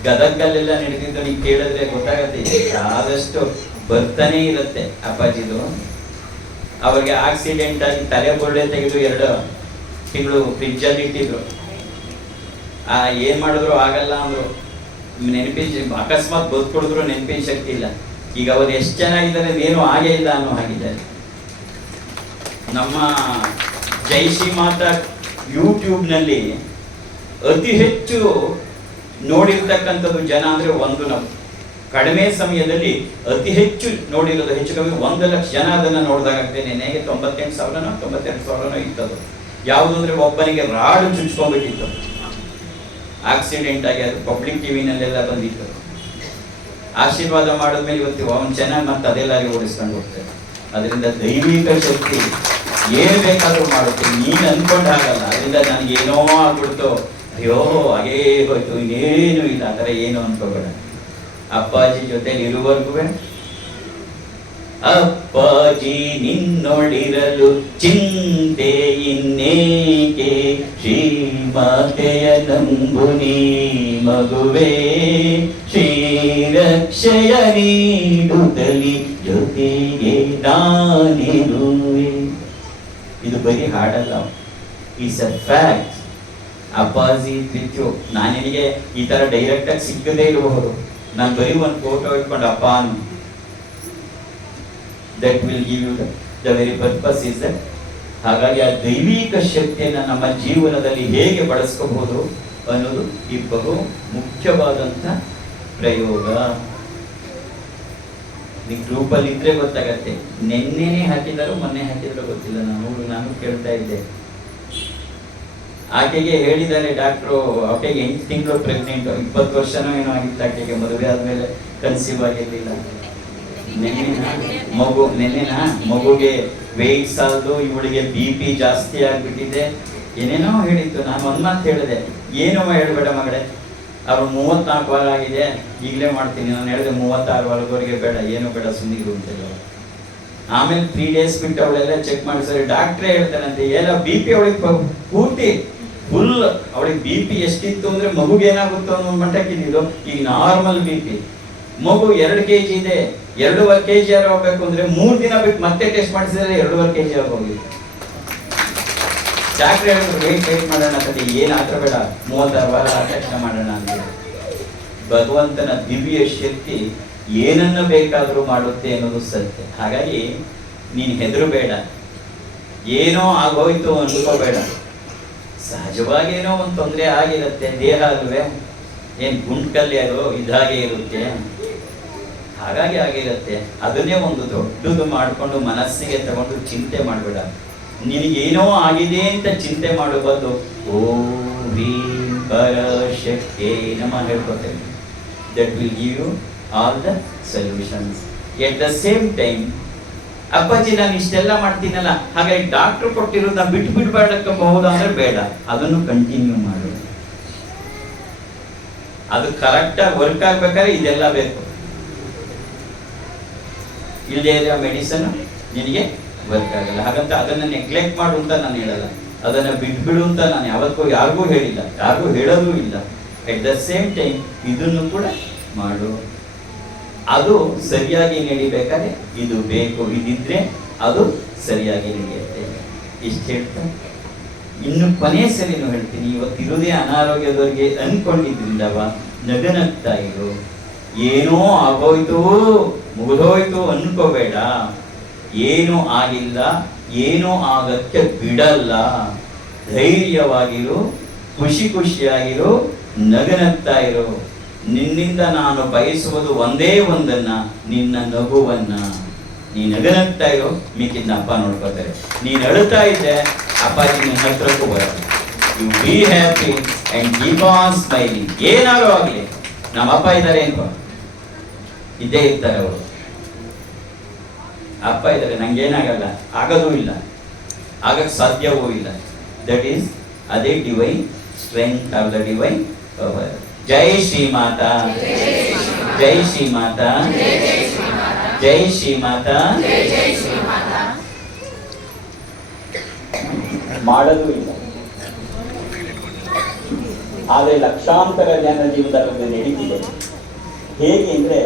ಗದಗಲ್ಲೆಲ್ಲ ನಡೆದಿದ್ದು ನೀನು ಕೇಳಿದ್ರೆ ಗೊತ್ತಾಗತ್ತೆ. ಆದಷ್ಟು ಬರ್ತಾನೆ ಇರುತ್ತೆ ಅಪ್ಪಾಜಿದು. ಅವ್ರಿಗೆ ಆಕ್ಸಿಡೆಂಟ್ ಆಗಿ ತಲೆ ಬುರುಡೆ ತೆಗೆದು 2 ತಿಂಗಳು ಫ್ರಿಜ್ಜಲ್ಲಿ ಇಟ್ಟಿದ್ರು. ಏನ್ ಮಾಡಿದ್ರು ಆಗಲ್ಲ ಅಂದ್ರು. ಅಕಸ್ಮಾತ್ ಬದುಕೊಡಿದ್ರು ನೆನಪಿನ ಶಕ್ತಿ ಇಲ್ಲ. ಈಗ ಅವ್ರು ಎಷ್ಟು ಚೆನ್ನಾಗಿದ್ದಾರೆ, ಏನೂ ಆಗೇ ಇಲ್ಲ ಅನ್ನೋ ಹಾಗಿದ್ದಾರೆ. ನಮ್ಮ ಜೈಶ್ರೀ ಮಾತಾ ಯೂಟ್ಯೂಬ್ನಲ್ಲಿ ಅತಿ ಹೆಚ್ಚು ನೋಡಿರ್ತಕ್ಕಂಥದ್ದು ಜನ ಅಂದ್ರೆ 1 ನಾವು ಕಡಿಮೆ ಸಮಯದಲ್ಲಿ ಅತಿ ಹೆಚ್ಚು ನೋಡಿರೋದು ಹೆಚ್ಚು ಕಮ್ಮಿ 1 ಲಕ್ಷ ಜನ ಅದನ್ನ ನೋಡಿದಾಗ್ತೇನೆ. ನನಗೆ 98,000 ಇತ್ತದು. ಯಾವುದು ಅಂದ್ರೆ ಒಬ್ಬನಿಗೆ ರಾಡು ಚುಚ್ಕೊಂಡ್ಬಿಟ್ಟಿತ್ತು, ಆಕ್ಸಿಡೆಂಟ್ ಆಗಿ. ಅದು ಪಬ್ಲಿಕ್ ಟಿವಿನಲ್ಲೆಲ್ಲ ಬಂದಿತ್ತು. ಆಶೀರ್ವಾದ ಮಾಡಿದ್ಮೇಲೆ ಇವತ್ತು ಅವನು ಚೆನ್ನಾಗಿ ಮತ್ತೆ ಅದೆಲ್ಲರಿಗೂ ಓಡಿಸ್ಕೊಂಡು ಹೋಗ್ತಾರೆ. ಅದರಿಂದ ದೈವಿಕ ಶಕ್ತಿ ಏನ್ ಬೇಕಾದ್ರೂ ಮಾಡುತ್ತೆ. ನೀನು ಅನ್ಕೊಂಡು ಆಗಲ್ಲ. ಅದರಿಂದ ನನಗೇನೋ ಆಗ್ಬಿಡ್ತು, ಅಯ್ಯೋ ಹಾಗೇ ಹೋಯ್ತು, ಇನ್ನೇನು ಇಲ್ಲ, ಆ ಥರ ಏನು ಅನ್ಕೋಬೇಡ. ಅಪ್ಪಾಜಿ ಜೊತೆಲಿ ಇರುವವರೆಗೂ ಅಪ್ಪಾಜಿ ನಿನ್ನೊಡಿರಲು ಚಿಂತೆ ಇನ್ನೇಕೆ, ಶ್ರೀಮಾತೆಯ ನಂಬು ನೀ ಮಗುವೆ, ಶ್ರೀರಕ್ಷೆಯ ನೀಡುತ್ತಲಿ ಜೊತೆಗೆ ನಾನಿರುವೆ. ಇದು ಬರೀ ಹಾಡಲ್ಲ, ಇಟ್ಸ್ ಅ ಫ್ಯಾಕ್ಟ್. ಅಪ್ಪಾಜಿ ವಿತ್ ಯು. ನಾನು ನಿನಗೆ ಈ ತರ ಡೈರೆಕ್ಟ್ ಆಗಿ ಸಿಕ್ಕದೇ ಇರಬಹುದು. ನಾನು ಬರೀ ಒಂದು ಫೋಟೋ ಇಟ್ಕೊಂಡು ಅಪ್ಪ ಅನ್ನು, that will give you the very purpose is that. ಹಾಗಾಗಿ ಆ ದೈವಿಕ ಶಕ್ತಿಯನ್ನು ನಮ್ಮ ಜೀವನದಲ್ಲಿ ಹೇಗೆ ಬಳಸ್ಕೋಬಹುದು ಅನ್ನೋದು ಈ ಬಹು ಮುಖ್ಯವಾದಂಥ ಪ್ರಯೋಗ. ನೀವು ಗ್ರೂಪಲ್ಲಿ ಇದ್ರೆ ಗೊತ್ತಾಗತ್ತೆ. ನಿನ್ನೆನೆ ಹಾಕಿದಾರೋ ಮೊನ್ನೆ ಹಾಕಿದಾರೋ ಗೊತ್ತಿಲ್ಲ, ನಾನು ಕೇಳ್ತಾ ಇದ್ದೆ. ಆಕೆಗೆ ಹೇಳಿದ್ದಾರೆ ಡಾಕ್ಟ್ರು, ಆಕೆಗೆ 8 ತಿಂಗಳು ಪ್ರೆಗ್ನೆಂಟ್, 20 ವರ್ಷನೋ ಏನೋ ಆಗಿತ್ತು ಆಕೆಗೆ. ಮದುವೆ ಆದ್ಮೇಲೆ ಕನ್ಸೀವ್ ಆಗಿರ್ಲಿಲ್ಲ. ನೆನ್ನೆನಾ ಮಗುಗೆ ವೆಯ್ಟ್ ಸಾಲದು, ಇವಳಿಗೆ BP ಜಾಸ್ತಿ ಆಗ್ಬಿಟ್ಟಿದೆ, ಏನೇನೋ ಹೇಳಿತ್ತು. ನಾನು ಒಂದ್ ಮಾತು ಹೇಳಿದೆ, ಏನೋ ಹೇಳ್ಬೇಡ ಮಗಳೇ, ಅವ್ರು 34 ವಾರ ಆಗಿದೆ, ಈಗಲೇ ಮಾಡ್ತೀನಿ. ನಾನು ಹೇಳಿದೆ 36 ವಾರದವರೆಗೆ ಬೇಡ, ಏನು ಬೇಡ, ಸುಮ್ಮನಿರು ಅಂತೆಲ್ಲ. ಆಮೇಲೆ 3 ಡೇಸ್ ಬಿಟ್ಟು ಅವಳೆಲ್ಲ ಚೆಕ್ ಮಾಡಿಸಿದ್ರೆ ಡಾಕ್ಟ್ರೇ ಹೇಳ್ತಾರಂತೆ, ಎಲ್ಲ BP ಅವಳಿಗೆ ಪೂರ್ತಿ ಫುಲ್, ಅವಳಿಗೆ BP ಎಷ್ಟಿತ್ತು ಅಂದ್ರೆ ಮಗುಗೆ ಏನಾಗುತ್ತೋ ಅನ್ನೋ ಮಟ್ಟಕ್ಕಿದ್ದು. ಈಗ ನಾರ್ಮಲ್ BP. ಮಗು 2 kg ಇದೆ, 2.5 kg ಯಾರು ಹೋಗ್ಬೇಕು ಅಂದ್ರೆ 3 ದಿನ ಬಿಟ್ಟು ಮತ್ತೆ ಟೆಸ್ಟ್ ಮಾಡಿಸಿದ್ರೆ 2.5 kg ಆಗಿ ಹೋಗಿದೆ. ಡಾಕ್ಟ್ರ್ ಹೇಳಿದ್ರು ವೇಟ್ ಮಾಡೋಣ ಕತೆ, ಏನಾದ್ರೂ ಬೇಡ, 36 ವಾರ ತಕ್ಷಣ ಮಾಡೋಣ ಅಂತ. ಭಗವಂತನ ದಿವ್ಯ ಶಕ್ತಿ ಏನನ್ನ ಬೇಕಾದರೂ ಮಾಡುತ್ತೆ ಅನ್ನೋದು ಸತ್ಯ. ಹಾಗಾಗಿ ನೀನು ಹೆದರಬೇಡ, ಏನೋ ಆಗೋಯ್ತು ಅನ್ಕೋಬೇಡ. ಸಹಜವಾಗಿ ಏನೋ ಒಂದು ತೊಂದರೆ ಆಗಿರುತ್ತೆ. ದೇಹ ಅಲ್ವೇ, ಏನ್ ಗುಂಡ್ಕಲ್ಲಿ ಅದು ಇದಾಗೆ ಇರುತ್ತೆ, ಹಾಗಾಗಿ ಆಗಿರುತ್ತೆ. ಅದನ್ನೇ ಒಂದು ದೊಡ್ಡದು ಮಾಡಿಕೊಂಡು ಮನಸ್ಸಿಗೆ ತಗೊಂಡು ಚಿಂತೆ ಮಾಡಬೇಡ. ನಿನಗೇನೋ ಆಗಿದೆ ಅಂತ ಚಿಂತೆ ಮಾಡಬಾರ್ದು. ಓಂ ಹ್ರೀಂ ಪರಾಶಕ್ತಿಯೇ ನಮಃ ಹೇಳ್ಕೊತೇವೆ. That will give you all the solutions. At the same time, Appaji ನಾನು ಇಷ್ಟೆಲ್ಲ ಮಾಡ್ತೀನಲ್ಲ, ಹಾಗಾಗಿ ಡಾಕ್ಟರ್ ಕೊಟ್ಟಿರೋದನ್ನ ಬಿಟ್ಟು ಬಿಡಬಹುದಾ ಅಂದ್ರೆ ಬೇಡ, ಅದನ್ನು ಕಂಟಿನ್ಯೂ ಮಾಡು. ಅದು ಕರೆಕ್ಟಾಗಿ ವರ್ಕ್ ಆಗ್ಬೇಕಾದ್ರೆ ಇದೆಲ್ಲ ಬೇಕು. ಇಲ್ಲದೆ ಇರೋ ಮೆಡಿಸನ್ ನಿನಗೆ ವರ್ಕ್ ಆಗಲ್ಲ. ಹಾಗಂತ ಅದನ್ನ ನೆಗ್ಲೆಕ್ಟ್ ಮಾಡು ಅಂತ ನಾನು ಹೇಳಲ್ಲ, ಅದನ್ನ ಬಿಟ್ಬಿಡು ಅಂತ ನಾನು ಯಾವತ್ತೂ ಯಾರಿಗೂ ಹೇಳಿಲ್ಲ, ಯಾರಿಗೂ ಹೇಳೋದು ಇಲ್ಲ. ಎಟ್ ದ ಸೇಮ್ ಟೈಮ್ ಇದನ್ನು ಕೂಡ ಮಾಡು. ಅದು ಸರಿಯಾಗಿ ನಡಿಬೇಕಾದ್ರೆ ಇದು ಬೇಕು, ಇದಿದ್ರೆ ಅದು ಸರಿಯಾಗಿ ನಡೆಯುತ್ತೆ. ಇಷ್ಟು ಹೇಳ್ತಾ ಇನ್ನು ಕೊನೆ ಸರಿನೂ ಹೇಳ್ತೀನಿ. ಇವತ್ತಿರುವುದೇ ಅನಾರೋಗ್ಯದವರಿಗೆ ಅನ್ಕೊಂಡಿದ್ರಿಂದವ ನಗನಗ್ತಾ ಇರು. ಏನೋ ಆಗೋಯ್ತು ಮುಗಿದೋಯ್ತು ಅನ್ಕೋಬೇಡ. ಏನೂ ಆಗಿಲ್ಲ, ಏನೂ ಆಗಕ್ಕೆ ಬಿಡಲ್ಲ. ಧೈರ್ಯವಾಗಿರು, ಖುಷಿ ಖುಷಿಯಾಗಿರು, ನಗನಗ್ತಾ ಇರು. ನಿನ್ನಿಂದ ನಾನು ಬಯಸುವುದು ಒಂದೇ ಒಂದನ್ನ, ನಿನ್ನ ನಗುವನ್ನ. ನೀ ನಗನಗ್ತಾ ಇರೋ, ಮಿಕ್ಕಿದ್ನ ಅಪ್ಪ ನೋಡ್ಕೋತಾರೆ. ನೀನು ಅಳುತ್ತಾ ಇದ್ದೆ, ಅಪ್ಪಾಜಿ ನಿನ್ನ ಹತ್ರಕ್ಕೂ ಬರೋದು. You be happy and keep on smiling. ಏನಾದ್ರು ಆಗಲಿ, ನಮ್ಮ ಅಪ್ಪ ಇದ್ದಾರೆ ಅನ್ಕೋ, ಇದ್ದೇ ಇರ್ತಾರೆ ಅವರು. ಅಪ್ಪ ಇದ್ದಾರೆ, ನಂಗೇನಾಗಲ್ಲ, ಆಗೋದೂ ಇಲ್ಲ, ಆಗಕ್ಕೆ ಸಾಧ್ಯವೂ ಇಲ್ಲ. ದಟ್ ಈಸ್ ಅದೇ divine strength of the divine power. ಜೈ ಶ್ರೀ ಮಾತಾ, ಜೈ ಶ್ರೀ ಮಾತಾ, ಜೈ ಶ್ರೀ ಮಾತಾ. ಮಾಡೋದು ಇಲ್ಲ, ಆದರೆ ಲಕ್ಷಾಂತರ ಜನ ಜೀವನದಲ್ಲಿ ನಡೀತಿದೆ. ಹೇಗೆ ಅಂದರೆ,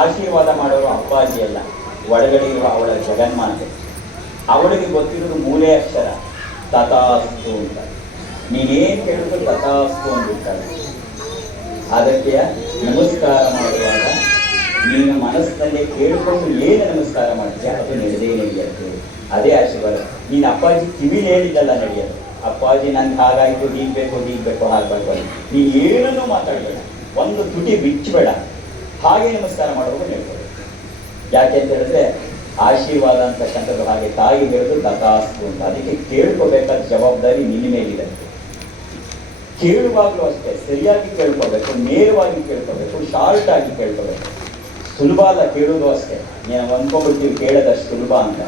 ಆಶೀರ್ವಾದ ಮಾಡೋರು ಅಪ್ಪಾಜಿ ಅಲ್ಲ, ಒಳಗಡೆ ಇರುವ ಅವಳ ಜಗನ್ಮಾತೆ. ಅವಳಿಗೆ ಗೊತ್ತಿರೋದು ಮೂಲೆ ಅಕ್ಷರ ತಥಾಸ್ತು ಅಂತ. ನೀನೇನು ಕೇಳಿದ್ರು ತಥಾಸ್ತು ಅಂದಿರ್ತಾಳೆ. ಅದಕ್ಕೆ ನಮಸ್ಕಾರ ಮಾಡುವಾಗ ನೀನು ಮನಸ್ಸಿನಲ್ಲಿ ಕೇಳಿಕೊಂಡು ಏನು ನಮಸ್ಕಾರ ಮಾಡ್ತೀಯ ಅದು ನಡೆಯುತ್ತೆ. ಅದೇ ಆಶೀರ್ವಾದ. ನೀನು ಅಪ್ಪಾಜಿ ಕಿವಿಲಿ ಹೇಳಿದ್ದಲ್ಲ ನಡೆಯೋದು. ಅಪ್ಪಾಜಿ ನಂಗೆ ಹಾಗಾಯಿತು, ಹೀಗಬೇಕು ಹಾಗಬೇಕು. ನೀನು ಏನನ್ನೂ ಮಾತಾಡಬೇಡ, ಒಂದು ತುಟಿ ಬಿಚ್ಚಬೇಡ, ಹಾಗೆ ನಮಸ್ಕಾರ ಮಾಡುವಾಗ ಹೇಳ್ಬೋದು. ಯಾಕೆ ಅಂತ ಹೇಳಿದ್ರೆ, ಆಶೀರ್ವಾದ ಅಂತಕ್ಕಂಥದ್ದು ಹಾಗೆ ತಾಯಿ ಹೇಳೋದು ತಥಾಸ್ತು ಅಂತ. ಅದಕ್ಕೆ ಕೇಳ್ಕೋಬೇಕಾದ ಜವಾಬ್ದಾರಿ ನಿನ್ನ ಮೇಲಿದೆ. ಕೇಳುವಾಗಲೂ ಅಷ್ಟೇ ಸರಿಯಾಗಿ ಕೇಳ್ಕೋಬೇಕು, ನೇರವಾಗಿ ಕೇಳ್ಕೋಬೇಕು, ಶಾರ್ಟ್ ಆಗಿ ಕೇಳ್ಕೋಬೇಕು. ಸುಲಭ ಅಲ್ಲ ಕೇಳೋದು ಅಷ್ಟೇ. ನೀವು ಅಂದ್ಕೊಂಡ್ಬಿಡ್ತೀವಿ ಕೇಳೋದಷ್ಟು ಸುಲಭ ಅಂತ.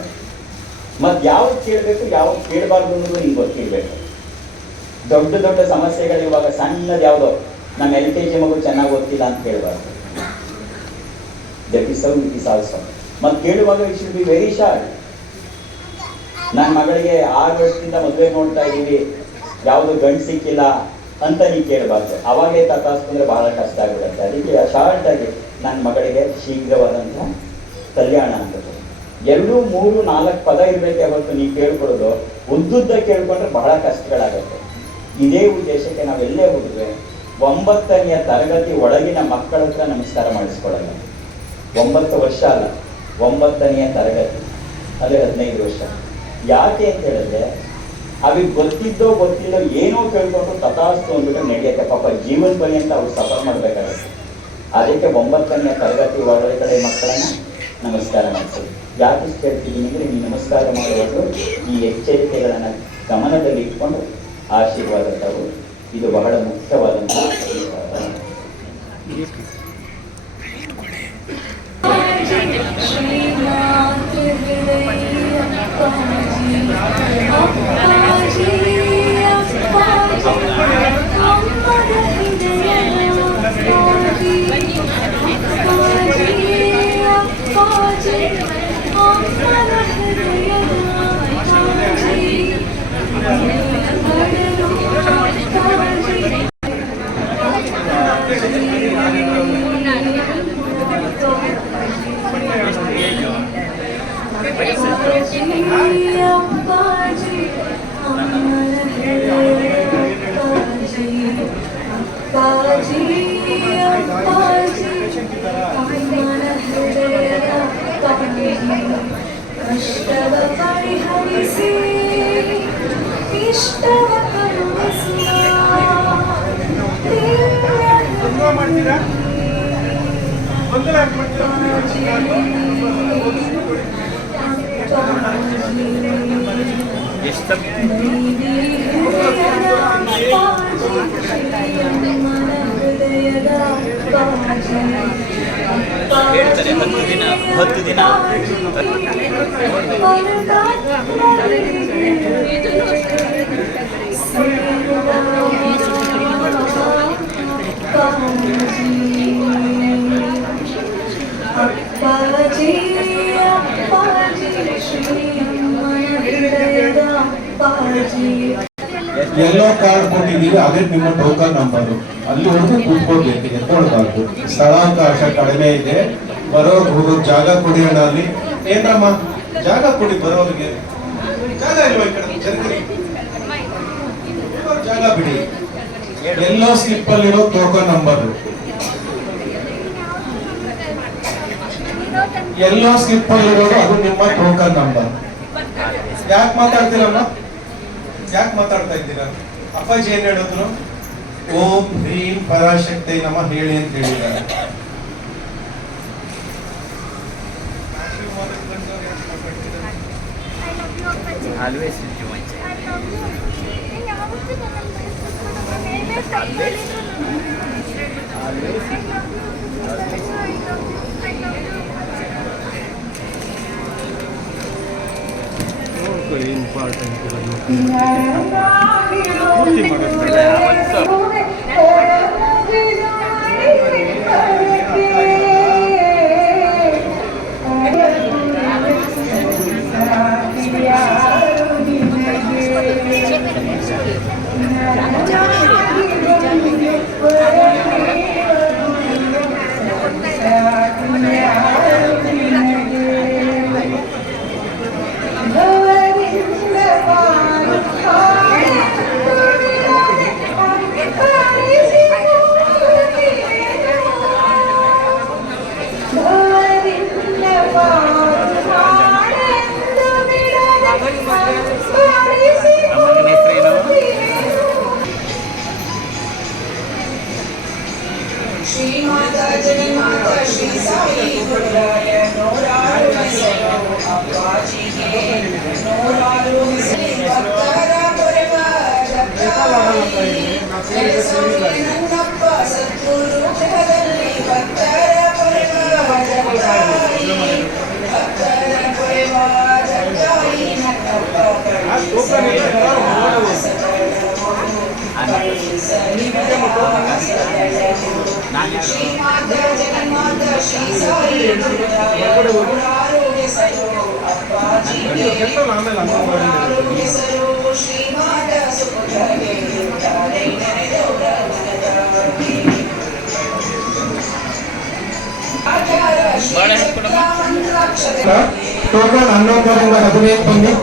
ಮತ್ತು ಯಾವ್ದು ಕೇಳಬೇಕು ಯಾವ್ದು ಕೇಳಬಾರ್ದು ಅನ್ನೋದು ನಿಮ್ಗೆ ಗೊತ್ತಿರಬೇಕು. ದೊಡ್ಡ ದೊಡ್ಡ ಸಮಸ್ಯೆಗಳು ಇವಾಗ ಸಣ್ಣದು ಯಾವುದೋ ನಮ್ಮ LKG ಮಗು ಚೆನ್ನಾಗಿ ಓದ್ತಿಲ್ಲ ಅಂತ ಕೇಳಬಾರ್ದು. That is how it is also. ಮತ್ತು ಕೇಳುವಾಗ it should be very short. ನನ್ನ ಮಗಳಿಗೆ 6 ವರ್ಷದಿಂದ ಮದುವೆ ನೋಡ್ತಾ ಇದ್ದೀವಿ, ಯಾವುದು ಗಂಡು ಸಿಕ್ಕಿಲ್ಲ ಅಂತ ನೀವು ಕೇಳಬಾರ್ದು. ಅವಾಗೇ ತಥಾಸ್ತಂದ್ರೆ ಬಹಳ ಕಷ್ಟ ಆಗಿಬಿಡುತ್ತೆ. ಅದಕ್ಕೆ ಶಾರ್ಟ್ ಆಗಿ ನನ್ನ ಮಗಳಿಗೆ ಶೀಘ್ರವಾದಂಥ ಕಲ್ಯಾಣ ಅಂತ 2, 3, 4 ಪದ ಇರಬೇಕೆ ಹೊರತು ನೀವು ಕೇಳ್ಕೊಳ್ಳೋದು ಉದ್ದುದ್ದ ಕೇಳ್ಕೊಂಡ್ರೆ ಬಹಳ ಕಷ್ಟಗಳಾಗುತ್ತೆ. ಇದೇ ಉದ್ದೇಶಕ್ಕೆ ನಾವೆಲ್ಲೇ ಹೋಗಿದ್ವಿ 9ನೇ ತರಗತಿ ಒಳಗಿನ ಮಕ್ಕಳ ಹತ್ರ ನಮಸ್ಕಾರ ಮಾಡಿಸ್ಕೊಳ್ಳಲ್ಲ. 9 ವರ್ಷ ಅಲ್ಲ, 9ನೇ ತರಗತಿ, ಅಲ್ಲೇ 15 ವರ್ಷ. ಯಾಕೆ ಅಂತ ಹೇಳಿದ್ರೆ, ಅವಿಗೆ ಗೊತ್ತಿದ್ದೋ ಗೊತ್ತಿಲ್ಲೋ ಏನೋ ಕೇಳ್ಕೊಂಡು ತಥಾಸ್ತು ಅಂದ್ಬಿಟ್ಟು ನಡೆಯುತ್ತೆ. ಪಾಪ ಜೀವನ ಪರ್ಯಂತ ಅವ್ರು ಸಫರ್ ಮಾಡಬೇಕಾಗುತ್ತೆ. ಅದಕ್ಕೆ 9ನೇ ತರಗತಿ ಒಳಗಡೆ ಮಕ್ಕಳನ್ನ ನಮಸ್ಕಾರ ಮಾಡಿಸೋದು. ಯಾಕೆ ಇಷ್ಟು ಹೇಳ್ತಿದ್ದೀನಿ ಅಂದರೆ, ಈ ನಮಸ್ಕಾರ ಮಾಡುವಾಗ ಈ ಎಚ್ಚರಿಕೆಗಳನ್ನು ಗಮನದಲ್ಲಿ ಇಟ್ಕೊಂಡು ಆಶೀರ್ವಾದ ತಗೊಳ್ಳಿ. ಇದು ಬಹಳ ಮುಖ್ಯವಾದಂಥ ಹೇಳ್ತಾರೆ 10 ದಿನ ಎಲ್ಲೋ ಕಾರ್ಡ್ ಕೊಟ್ಟಿದ್ದೀವಿ, ಅದೇ ನಿಮ್ಮ ಟೋಕನ್ ನಂಬರು. ಅಲ್ಲಿವರೆಗೂ ಕೂತ್ಕೊಳ್ಬೇಕು, ಎತ್ಕೊಳ್ಬಾರ್ದು. ಸ್ಥಳಾವಕಾಶ ಕಡಿಮೆ ಇದೆ, ಬರೋರ್ಗೆ ಹೋಗೋರು ಜಾಗ ಕೊಡಿ ಅಣ್ಣ. ಅಲ್ಲಿ ಏನಮ್ಮ ಜಾಗ ಕೊಡಿ, ಬರೋರಿಗೆ ಜಾಗ ಇಲ್ವಾ? ಈ ಕಡೆ ಜಾಗ ಬಿಡಿ. ಎಲ್ಲೋ ಸ್ಲಿಪ್ ಅಲ್ಲಿರೋ ಟೋಕನ್ ನಂಬರ್. ಎಲ್ಲೋ ಸ್ಲಿಪ್ ಅಲ್ಲಿರೋದು ಅದು ನಿಮ್ಮ ಟೋಕನ್ ನಂಬರ್. ಯಾಕೆ ಮಾತಾಡ್ತೀರಮ್ಮ? ಯಾಕೆ ಮಾತಾಡ್ತಾ ಇದ್ದೀರಾ? ಅಪ್ಪಾಜಿ ಏನ್ ಹೇಳಿದ್ರು? ಓಂ ಹ್ರೀಂ ಪರಾಶಕ್ತಿ ನಮ ಹೇಳಿ ಅಂತ ಹೇಳಿದ್ದಾರೆ. Always with you, my child. Important Shrimata Jaganmata Shri Sai Gururaya ನೂರಾರು ಹೆಸರು ಅಪ್ಪಾಜಿಗೆ ನೂರಾರು ಹೆಸರು ಭಕ್ತರ ಪೊರೆವ ಜಗತ್ತಾಯಿ ನೆಲೆಸೋರೆ ನನ್ನಪ್ಪ ಸದ್ಗುರು ಗೃಹದಲ್ಲಿ ಭಕ್ತರ ಪೊರೆವ ಜಗತ್ತಾಯಿ ಭಕ್ತರ ಪೊರೆವ ಜಗತ್ತಾಯಿ ನನ್ನಪ್ಪ ಶ್ರೀಮಾತಾ ಜಗನ್ಮಾತಾ ಶ್ರೀ ಸಾಯಿ ಗುರುರಾಯ ನೂರಾರು ಹೆಸರು ಅಪ್ಪಾಜಿಗೆ ನೂರಾರು ಹೆಸರು ಶ್ರೀಮಾತಾ ಸುಖಗೆ ತಾರೆ ನೆನೆದವರ ಮನದಾಗಿ ಆಚಾರ ಶ್ರೀ ಮಂತ್ರಾಕ್ಷರ ಟೋಕನ್ 11ರಿಂದ 15 ಬನ್ನಿ.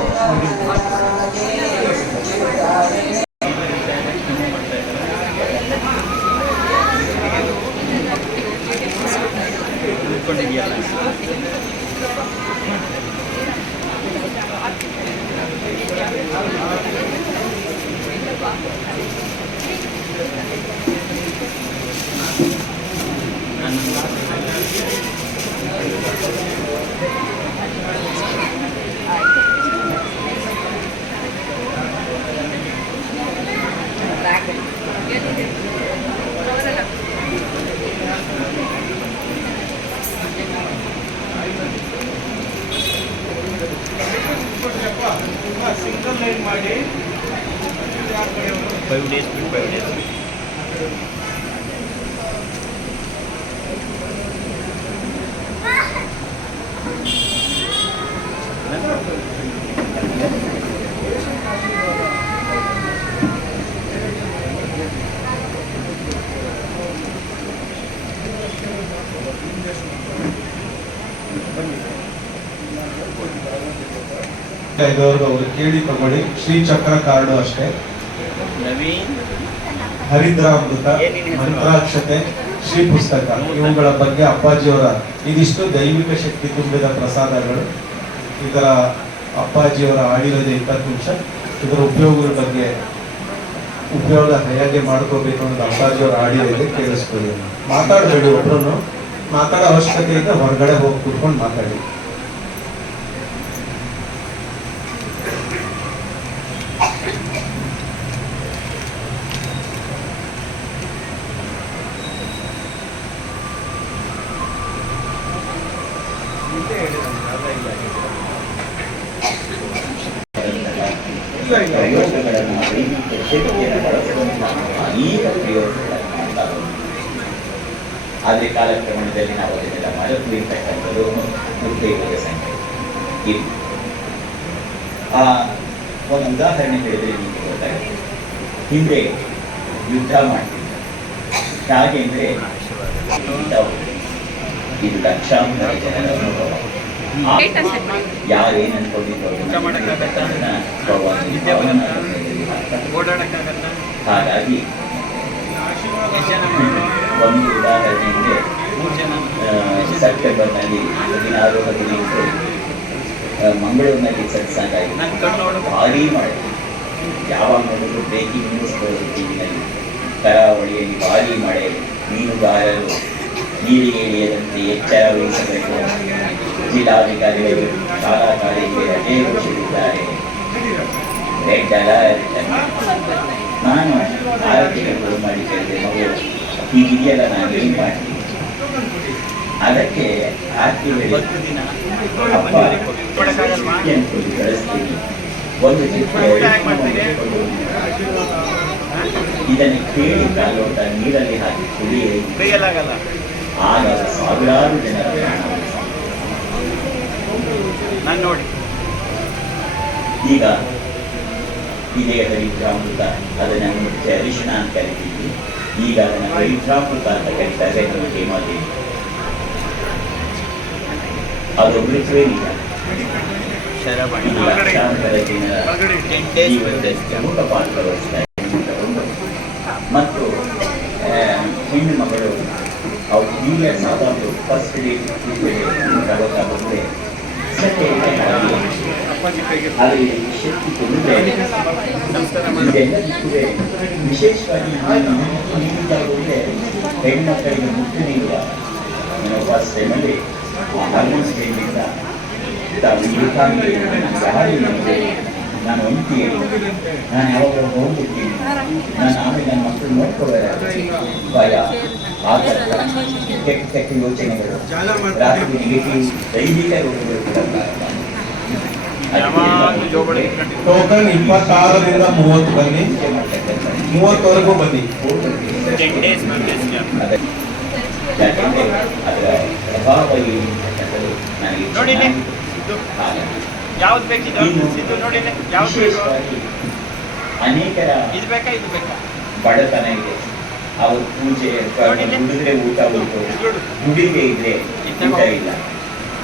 ಸಿಂಗಲ್ ಲೈನ್ ಮಾಡಿ 5 days ಬಿಟ್ಟು 5 days. ಇದುವರೆಗೂ ಅವರು ಕೇಳಿ ತಗೊಳ್ಳಿ. ಶ್ರೀಚಕ್ರ ಕಾರ್ಡು ಅಷ್ಟೇ. ನವೀನ್ ಹರಿದ್ರಾಮೃತ, ಮಂತ್ರಾಕ್ಷತೆ, ಶ್ರೀ ಪುಸ್ತಕ ಇವುಗಳ ಬಗ್ಗೆ ಅಪ್ಪಾಜಿಯವರ ಇದಿಷ್ಟು ದೈವಿಕ ಶಕ್ತಿ ತುಂಬಿದ ಪ್ರಸಾದಗಳು. ಇದರ ಅಪ್ಪಾಜಿಯವರ ಆಡಿಯೋದ 20 ನಿಮಿಷ. ಇದರ ಉಪಯೋಗದ ಬಗ್ಗೆ ಉಪಯೋಗ ಹೇಗೆ ಮಾಡ್ಕೋಬೇಕು ಅನ್ನೋದು ಅಪ್ಪಾಜಿಯವರ ಆಡಿಯೋ ಇದೆ, ಕೇಳಿಸ್ಕೊಳ್ಳಿ. ಮಾತಾಡಬೇಡಿ, ಒಬ್ಬರನ್ನು ಮಾತಾಡೋ ಅವಶ್ಯಕತೆ ಇದೆ, ಹೊರಗಡೆ ಹೋಗಿ ಕೂತ್ಕೊಂಡು ಮಾತಾಡಿ. ಪ್ರಯೋಗಗಳನ್ನು ದೈವಿಕ ಶಕ್ತಿಯನ್ನು ಬಳಸುವಂತಹ ಅನೇಕ ಪ್ರಯೋಗಗಳನ್ನು ಮಾಡ್ತಾರೆ. ಆದರೆ ಕಾಲಕ್ರಮಣದಲ್ಲಿ ನಾವು ಅದನ್ನೆಲ್ಲ ಮರೆತು ಇರ್ತಕ್ಕಂಥದ್ದು ದುರ್ದೈವದ ಸಂಖ್ಯೆ. ಇದು ಒಂದು ಉದಾಹರಣೆ ಹೇಳಿದರೆ ನಿಮಗೆ ಗೊತ್ತಾಗುತ್ತೆ. ಹಿಂದೆ ಯುದ್ಧ ಮಾಡ್ತಿದ್ದ ಹೇಗೆ ಅಂದರೆ ಇದು ಲಕ್ಷಾಂತರ ಜನರ ಅನುಭವ. ಯಾರೇನು ಅನ್ಕೊಂಡಿದ್ರು ಹಾಗಾಗಿ ಒಂದು ಉದಾಹರಣೆ ಅಂದರೆ 3 ಜನ ಸೆಪ್ಟೆಂಬರ್ನಲ್ಲಿ 16-18 ಮಂಗಳೂರಿನಲ್ಲಿ ಸತ್ಸಂಗ ಆಯಿತು. ಭಾರೀ ಮಳೆ, ಯಾವಾಗ ನೋಡಿದ್ರು ಬ್ರೇಕಿಂಗ್ ನ್ಯೂಸ್ ಟಿವಿನಲ್ಲಿ ಕರಾವಳಿಯಲ್ಲಿ ಭಾರೀ ಮಳೆ, ಮೀನುಗಾರರು ನೀರಿಗೆ ಇಳಿಯದಂತೆ ಎಚ್ಚರ ವಹಿಸಬೇಕು, ಜಿಲ್ಲಾಧಿಕಾರಿಗಳು ಶಾಲಾ ಕಾಲೇಜಿಗೆ ರಜೆ ಘೋಷಿಸಿದ್ದಾರೆ, ರೆಡ್ ಅಲರ್ಟ್. ನಾನು ಆರೋಗ್ಯ ಶುರು ಮಾಡಿ ಕೇಳಿದೆ, ಮಗು ಹೀಗಿದೆಯಲ್ಲ, ನಾನು ಏನು ಮಾಡ್ತೀನಿ? ಅದಕ್ಕೆ ಆರ್ತಿ ಅಪ್ಪ ಕಳಿಸ್ತೀನಿ, ಒಂದು ಇದನ್ನು ಕೇಳಿ ಕಾಲೋಟ ನೀರಲ್ಲಿ ಹಾಕಿ ಕುಡಿಯಿರಿ, ಆಗ ಸಾವಿರಾರು ಜನರ ನಾನು ನೋಡಿ. ಈಗ ಇದೇ ಹರಿದ್ರಾಮೃತ, ಅದನ್ನು ಮುಂಚೆ ಅರಿಶಿಣ ಅಂತ ಕರಿತೀವಿ, ಈಗ ಅದನ್ನು ಹರಿದ್ರಾಮೃತ ಅಂತ ಕರೀತಾರೆ ನಮ್ಮ ಹೇಮಾದೇವಿ. ಅದೊಬ್ಬರಿಗೂ ನಿಜ. ಇದು ಲಕ್ಷಾಂತರ ಜನರ ಜೀವನದಲ್ಲಿ ಪ್ರಮುಖ ಪಾತ್ರ ವಹಿಸ್ತಾರೆ. ಮತ್ತು ಹೆಣ್ಣು ಮಗಳು ಅವ್ರು ಪೀರಿಯಡ್ಸ್ ಆದವರು ಫಸ್ಟ್ ಡೇ ಬಂದರೆ ಅಲ್ಲಿ ಶಕ್ತಿ ತುಂಬಿದ್ರೆ ಇದೆಲ್ಲದಕ್ಕೂ ವಿಶೇಷವಾಗಿ ನೀಡಿದ್ದಾಗಲೇ ಹೆಣ್ಮಕ್ಕಳಿಗೆ ಮುಕ್ತಿ ನೀಡುವ ಫಸ್ಟ್ ಟೈಮಲ್ಲಿ ಹಾರ್ಮೋನ್ಸ್ ಟೈಮಿಂದ ನಾನು ಒಂಟಿ, ನಾನು ಯಾವಾಗ ಹೋಗ್ಬಿಡ್ತೀನಿ, ನಾನು ಆಮೇಲೆ ನನ್ನ ಮಕ್ಕಳು ನೋಡ್ಕೋಬೇಕು, ಭಯ, ಆತಂಕ, ಕೆಟ್ಟ ಕೆಟ್ಟ ಯೋಚನೆಗಳು, ರಾತ್ರಿ ನೆಗೆಟಿವ್ ದೈಹಿಕ ರೋಗಗಳು ಟೋಕನ್ 26ರಿಂದ 30 ಬನ್ನಿ, 30ವರೆಗೂ ಬನ್ನಿ. ಯಾಕೆಂದರೆ ಅದರ ಪ್ರಭಾವ ಏನು ನನಗೆ ಯಾವ್ದು ಬೇಕಿದೆ ವಿಶೇಷವಾಗಿ ಅನೇಕರ ಬಡತನ ಇದೆ, ಅವ್ರ ಪೂಜೆ ದುಡಿದ್ರೆ ಊಟ ಉಂಟು, ದುಡಿಗೆ ಇದ್ರೆ ಊಟ ಇಲ್ಲ,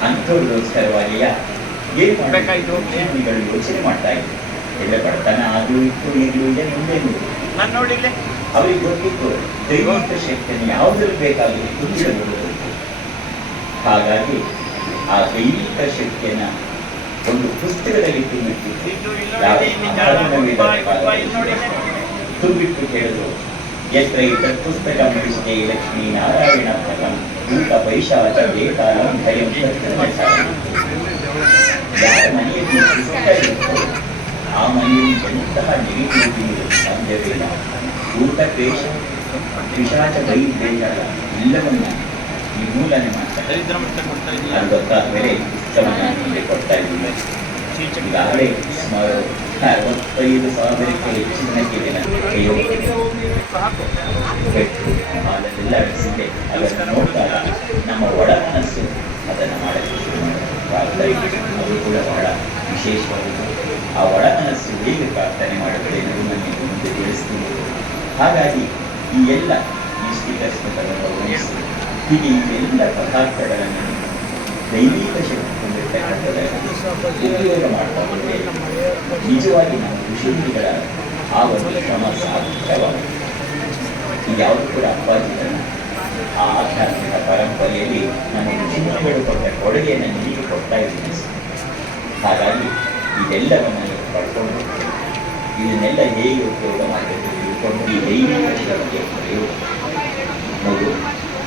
ಅಂಥವ್ರಿಗೋಸ್ಕರವಾಗಿಯ ಏನು ಮಾಡಬೇಕಾಯ್ತು ಯೋಚನೆ ಮಾಡ್ತಾ ಇದ್ರು. ಎಲ್ಲ ಬಡತನ ಆದ್ರೂ ಇತ್ತು, ಈಗಲೂ ಇದೆ, ಮುಂದೇನು ನಾನು ನೋಡಿಲ್ಲ. ಅವ್ರಿಗೆ ಗೊತ್ತಿತ್ತು ದೈವಿಕ ಶಕ್ತಿಯನ್ನು ಯಾವುದ್ರಲ್ಲಿ ಬೇಕಾದರೂ ತುಂಬಿಡಬಹುದು. ಹಾಗಾಗಿ ಆ ದೈವಿಕ ಶಕ್ತಿಯನ್ನ ಒಂದು ಪುಸ್ತಕದಲ್ಲಿ ತುಂಬಿಟ್ಟು ಕೇಳಿದ್ರು. ಯತ್ರ ಇತತ್ ಪುಸ್ತಕಂ ವಿಷ್ಣೇ ಲಕ್ಷ್ಮೀ ನಾರಾಯಣ ಫಲಂ ಭೂತ ಪೈಶಾಚ ವೇತಾಳಂ ಭಯಂ ತತ್ಸಂಸಾರಂ. ಯಾರ ಮನೆಯಲ್ಲಿ ಪುಸ್ತಕ ಇರುತ್ತೋ ಆ ಮನೆಯಲ್ಲಿ ಎಂತಹ ನೆಗೆಟಿವಿಟಿ ಸಾಧ್ಯವಿಲ್ಲ. ಭೂತ ಪೇಶ ಪಿಶಾಚ ಬೈ ಬೇಜಾರ ಎಲ್ಲವನ್ನ ನಿರ್ಮೂಲನೆ ಮಾಡ್ತಾರೆ. ಅದು ಗೊತ್ತಾದ ಮೇಲೆ ಪುಸ್ತಕವನ್ನು ಕೊಡ್ತಾ ಇದ್ದೀನಿ. ಈಗಾಗಲೇ ಸುಮಾರು 65,000ಕ್ಕೆ ಹೆಚ್ಚು ಜನಕ್ಕೆ ಅದನ್ನೆಲ್ಲ ಅಳಿಸಿದೆ. ಅದನ್ನು ನೋಡಿದಾಗ ನಮ್ಮ ಒಳ ಮನಸ್ಸು ಅದನ್ನು ಮಾಡಲಿಕ್ಕೆ ಶುರು ಮಾಡುತ್ತೆ. ಅದು ಕೂಡ ಬಹಳ ವಿಶೇಷವಾಗಿದೆ. ಆ ಒಳ ಮನಸ್ಸು ಹೇಗೆ ಪ್ರಾರ್ಥನೆ ಮಾಡುತ್ತದೆ ಅನ್ನೋದು ನನಗೆ ಮುಂದೆ ತಿಳಿಸ್ತೀನಿ. ಹಾಗಾಗಿ ಈ ಎಲ್ಲ ಈ ಸ್ವೀಕರಿಸಬೇಕಾದ ಹೀಗೆ ಇವೆಲ್ಲ ಪದಾರ್ಥಗಳನ್ನು ದೈವಿಕ ಶಕ್ತಿ ಹೊಂದಿರತಕ್ಕಂಥದ್ದನ್ನು ಉಪಯೋಗ ಮಾಡ್ತಾ ಬಂದರೆ ನಿಜವಾಗಿ ನಾವು ಋಷಿಮುನಿಗಳ ಆ ಒಂದು ಶ್ರಮ ಸಾರ್ಥಕವಾಗಿದೆ. ಇದ್ಯಾವುದು ಕೂಡ ಅಪ್ಪಾಜಿಗಳನ್ನ ಆ ಆಧ್ಯಾತ್ಮಿಕ ಪರಂಪರೆಯಲ್ಲಿ ನಮ್ಮ ಋಷಿಮುನಿಗಳು ಕೊಟ್ಟ ಕೊಡುಗೆಯನ್ನು ನಿಮಗೆ ಕೊಡ್ತಾ ಇದ್ದೀನಿ. ಹಾಗಾಗಿ ಇದೆಲ್ಲವನ್ನು ಪಡ್ಕೊಂಡು ಇದನ್ನೆಲ್ಲ ಹೇಗೆ ಉಪಯೋಗ ಮಾಡಬೇಕು ತಿಳ್ಕೊಂಡು ಈ ದೈವಿಕ ಶಕ್ತಿಯ ಪ್ರಯೋಗ ಮಗು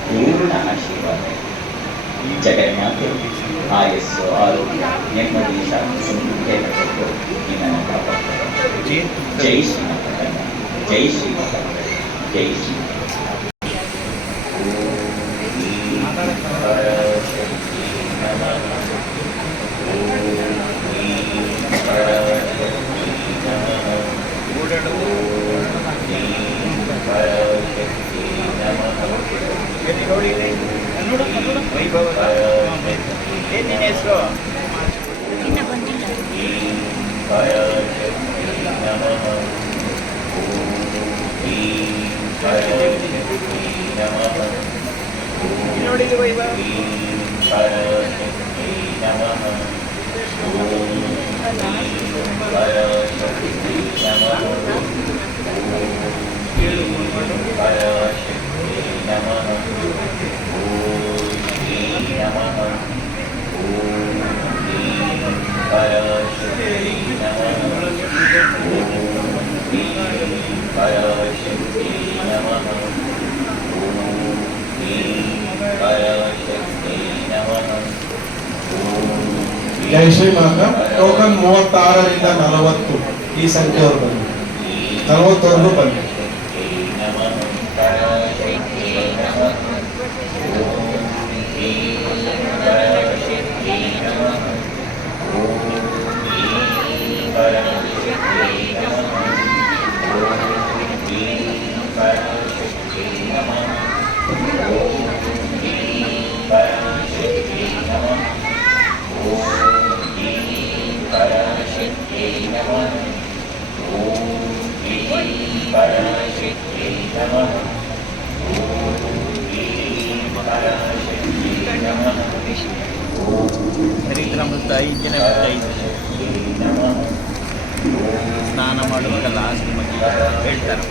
ಪೂರ್ಣ ಆಶೀರ್ವಾದ. ಈ ಜಗನ್ಮಾತೆ ಆಯಸ್ಸು, ಆರೋಗ್ಯ, ನೆಮ್ಮದಿ, ಶಾಂತಿ, ಸಮೃದ್ಧಿಯನ್ನು ಕೊಟ್ಟು ನಿಮ್ಮನ್ನು ಕಾಪಾಡ್ತಾರೆ. ಜೈ ಶ್ರೀಮಂತ, ಜೈ ಶ್ರೀಮಂತ, ಜೈ ಶ್ರೀ. ಏನಿನ ಹೆಸರು? ನೋಡಿ ವೈಭವ ನಮಃ ನಮಃ ಓಂ ಶ್ರೀ ನಮಃ ಓಂ ಶ್ರೀ ಪರಾಶಕ್ತಿ ನಮಃ ಓಂ ಶ್ರೀ ಪರಾಶಕ್ತಿ ನಮಃ ಓಂ ಶ್ರೀ ಪರಾಶಕ್ತಿ ನಮಃ ಓಂ ಜೈ ಶ್ರೀ ಮಾತಾ. ಟೋಕನ್ 36ರಿಂದ 40 ಈ ಸಂಖ್ಯೆಯವರು ಬನ್ನಿ. 40ವರೆಗೂ ಬನ್ನಿ. ಹರಿದ್ರಾಮೃತ 5 ಜನ 5 ಸ್ನಾನ ಮಾಡುವಾಗ ಲಾಸ್ಟ್ ಬಗ್ಗೆ ಹೇಳ್ತಾರೆ.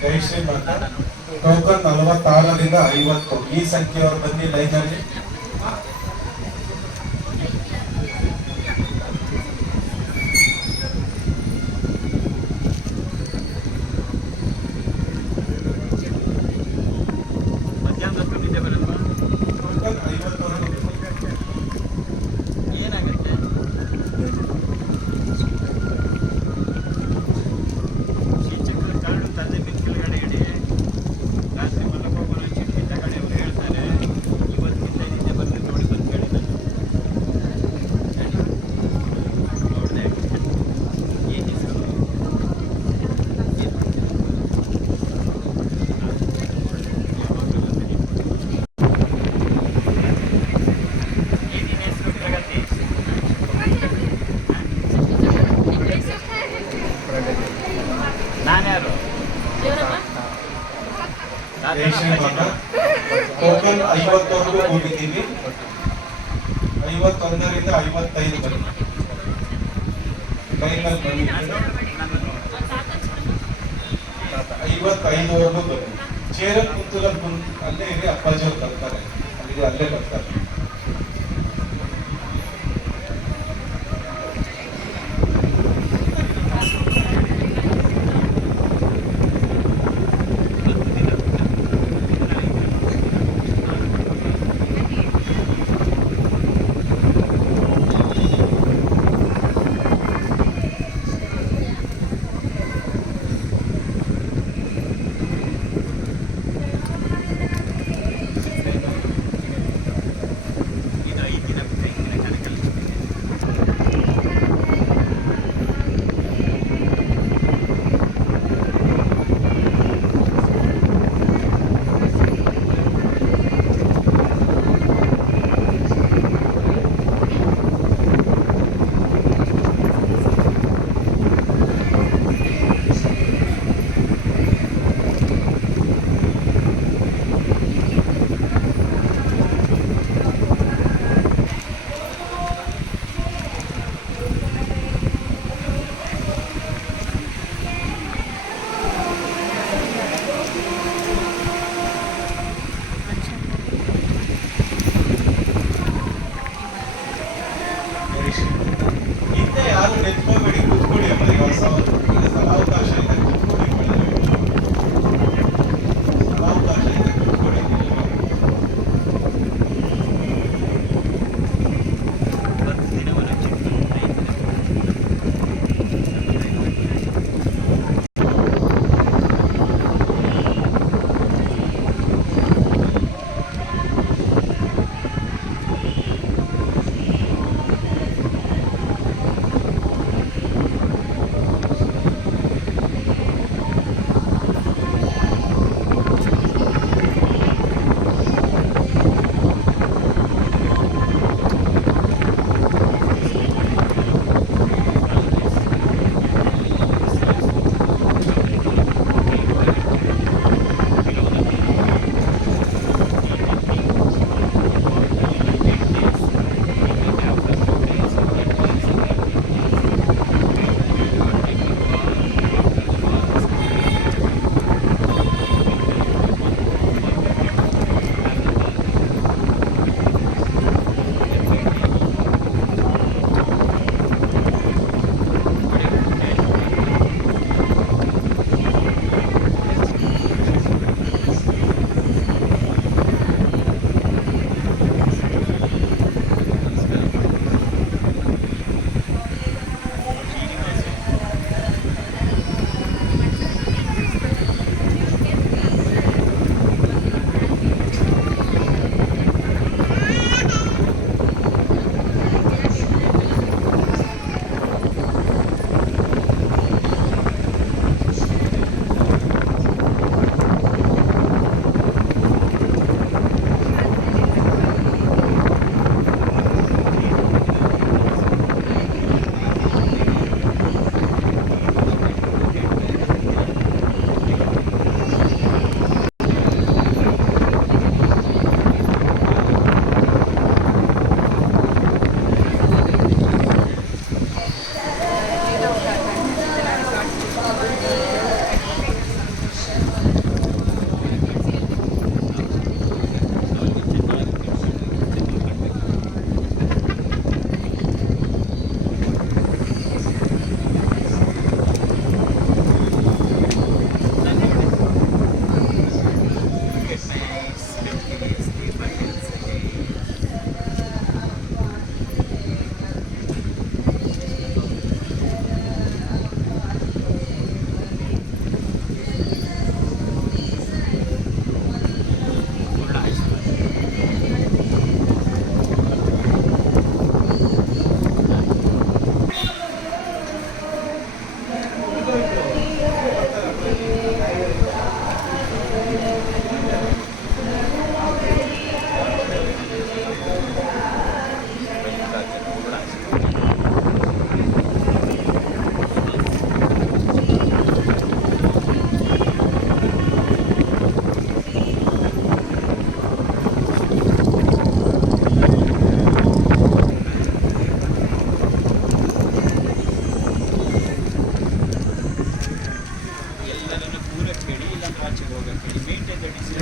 ಜೈ ಶ್ರೀ ಮಾತಾ. ಟೋಕನ್ 46ರಿಂದ 50 ಈ ಸಂಖ್ಯೆಯವರು ಬನ್ನಿ ಲೈನಲ್ಲಿ. ರಾತ್ರಿ ಮಲಗುವಾಗ ಚಿಕ್ಕ ಗಾಡಿ ಅವರು ಹೇಳ್ತಾರೆ ಇವತ್ತಿಂದ 55 ಬನ್ನಿ, ಲೈನಲ್ಲಿ ಬನ್ನಿ, 55ವರೆಗೂ ಬನ್ನಿ. ಚೇರಲ್ಲಿ ಕುಂತಲ್ಲ ಅಲ್ಲೇ ಇರಿ, ಅಪ್ಪಾಜಿ ಅವ್ರು ಬರ್ತಾರೆ, ಅಲ್ಲಿಗೆ ಅಲ್ಲೇ ಬರ್ತಾರೆ. ಇದು 5 ದಿನ ಬಿಟ್ಟು 5 ದಿನ ಕಣಕಲ್ಲಿ. ಹಿಂದೆ ಯಾರು ನಿಂತ್ಕೋಬೇಡಿ, ಕೂತ್ಕೊಳ್ಳಿ ಅಮ್ಮ. ಇವಾಗ ಸ್ಥಳಾವಕಾಶ ಇದೆ, ಕೂತ್ಕೊಳ್ಳಿ. ಸ್ಥಳಾವಕಾಶ ಇದೆ, ಕೂತ್ಕೊಳ್ಳಿ. ದಿನವನ್ನು ಚೆಕ್ ಮಾಡಿ 5 ದಿನ.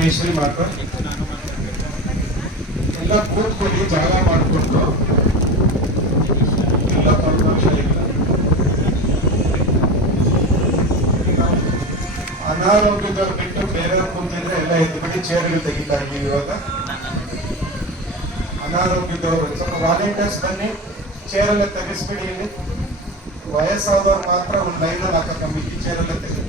ಜಯಶ್ರೀ ಮಾತ್ರ ಎಲ್ಲ ಕೂತ್ಕೊಳ್ಳಿ, ಜಾಗ ಮಾಡಿಕೊಂಡು ಎಲ್ಲ ಪರಮಾಂಶ ಇಲ್ಲ. ಅನಾರೋಗ್ಯದವ್ರು ಬಿಟ್ಟು ಬೇರೆಯವ್ರು ಕೂತಿದ್ರೆ ಎಲ್ಲ ಎದ್ದು ಬಿಡಿ, ಚೇರ್ಗಳು ತೆಗಿತಾ ಇದ್ದೀವಿ ಇವಾಗ. ಅನಾರೋಗ್ಯದವರು ಸ್ವಲ್ಪ ವಾಲಂಟಿಯರ್ಸ್ ಬನ್ನಿ, ಚೇರೆಲ್ಲ ತೆಗೆಸ್ಬಿಡಿ. ಇಲ್ಲಿ ವಯಸ್ಸಾದವ್ರು ಮಾತ್ರ ಒಂದು ಲೈನಲ್ಲಿ ಹಾಕಕ್ಕೆ ಮಿಕ್ಕಿ ಚೇರೆಲ್ಲ ತೆಗೆದ್ಬಿಡಿ.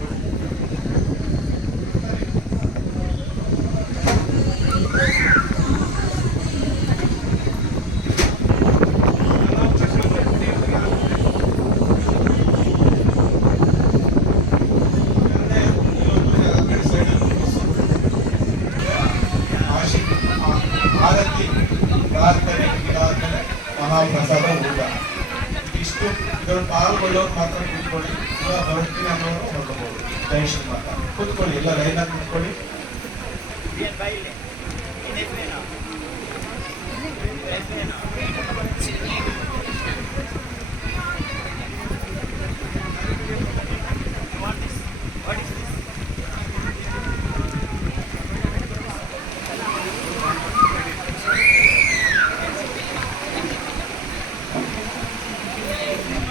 ಆರತಿ ಪ್ರಾರ್ಥನೆ ಇದಾದ್ಮೇಲೆ ಮಹಾಪ್ರಸಾದ ಊಟ. ಇಷ್ಟು ಇದನ್ನು ಪಾಲ್ಗೊಳ್ಳೋರು ಮಾತ್ರ ಕೂತ್ಕೊಳ್ಳಿ. ಇಲ್ಲ ಹೊರಟಿನ ಅನ್ನೋರು ಹೊರಡಬಹುದು. ಜಯಶ್ರೀ ಮಾತ್ರ ಕೂತ್ಕೊಳ್ಳಿ, ಎಲ್ಲ ಲೈನಾಗಿ ಕೂತ್ಕೊಳ್ಳಿ.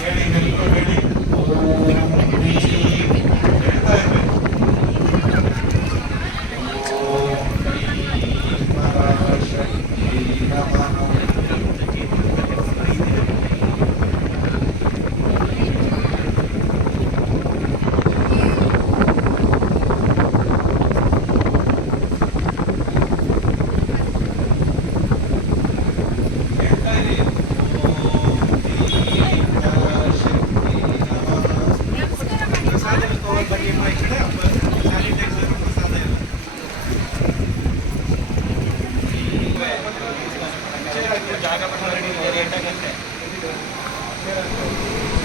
ಹೇಳಿ ಎಲ್ಲರೂ ಹೇಳಿ. ಹೇಳ್ತಾ ಇರ್ಬೇಕು. ಓಂ ಕ್ರೀಂ ಪರಾಶಕ್ತಿ ನಮಃ. ಹೇಳ್ತಾ ಇರಿ. ಓಂ ಕ್ರೀಂ ಪರಾಶಕ್ತಿ ನಮಃ. ಪ್ರಸಾದ ತಗೊಂಡು ಬನ್ನಿ ಅಮ್ಮ, ಈ ಕಡೆ ಸ್ಯಾನಿಟೈಸರ್ ಪ್ರಸಾದ ಎಲ್ಲ. ಜಾಗ ಲೇಟಾಗತ್ತೆ.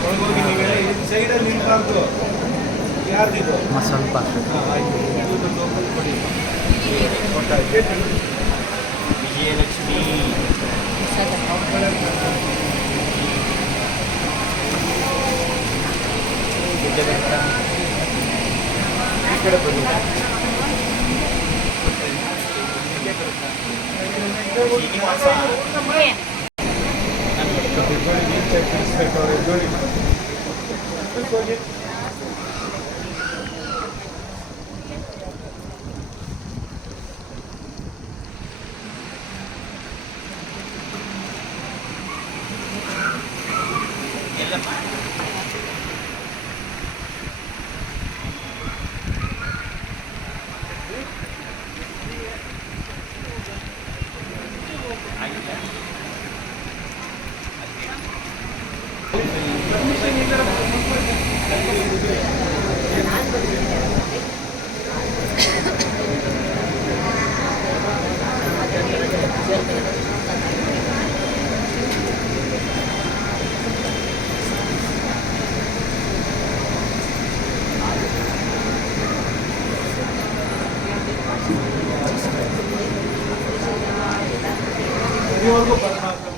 ಒಳಗೋಗಿ ನೀವೆಲ್ಲ ಸೈಡಲ್ಲಿ ನಿಲ್ಬಾರ್ದು. ಯಾರ್ದಿದು? ಸ್ವಲ್ಪ ಲೋಕಲ್ ಕೊಡಿ. ವಿಜಯಲಕ್ಷ್ಮಿ ಈ ಕಡೆ ಬನ್ನಿ. ಶ್ರೀನಿವಾಸ ಹೋಗಿ. ಎಲ್ಲಮ್ಮ ಇದುವರೆಗೂ ಪರಮಾತ್ಮ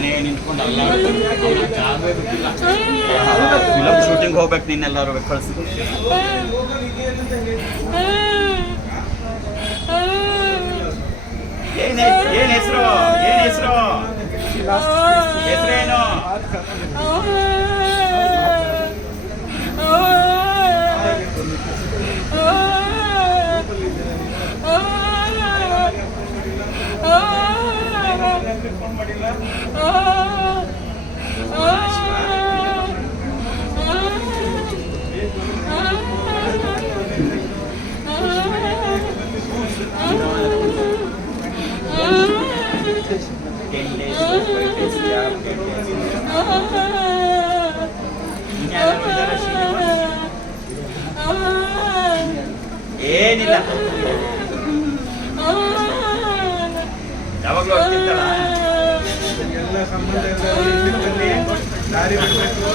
ಮನೆ ನಿಂತ್ಕೊಂಡು ಅಲ್ಲ ಜಾಗವೇ ಬಿಟ್ಟಿಲ್ಲ. ಫಿಲಮ್ ಶೂಟಿಂಗ್ ಹೋಗ್ಬೇಕು, ನಿನ್ನೆಲ್ಲರೂ ಕಳಿಸಿದ್ರು. ಏನ್ ಹೆಸರು? ಹೆಸರೇನು? ಏನಿಲ್ಲ, ಯಾವಾಗಲೂ ಹೋಗ್ತಿರ್ತಾಳ. ಎಲ್ಲ ಸಂಬಂಧ ದಾರಿ ಬಿಡಬೇಕು.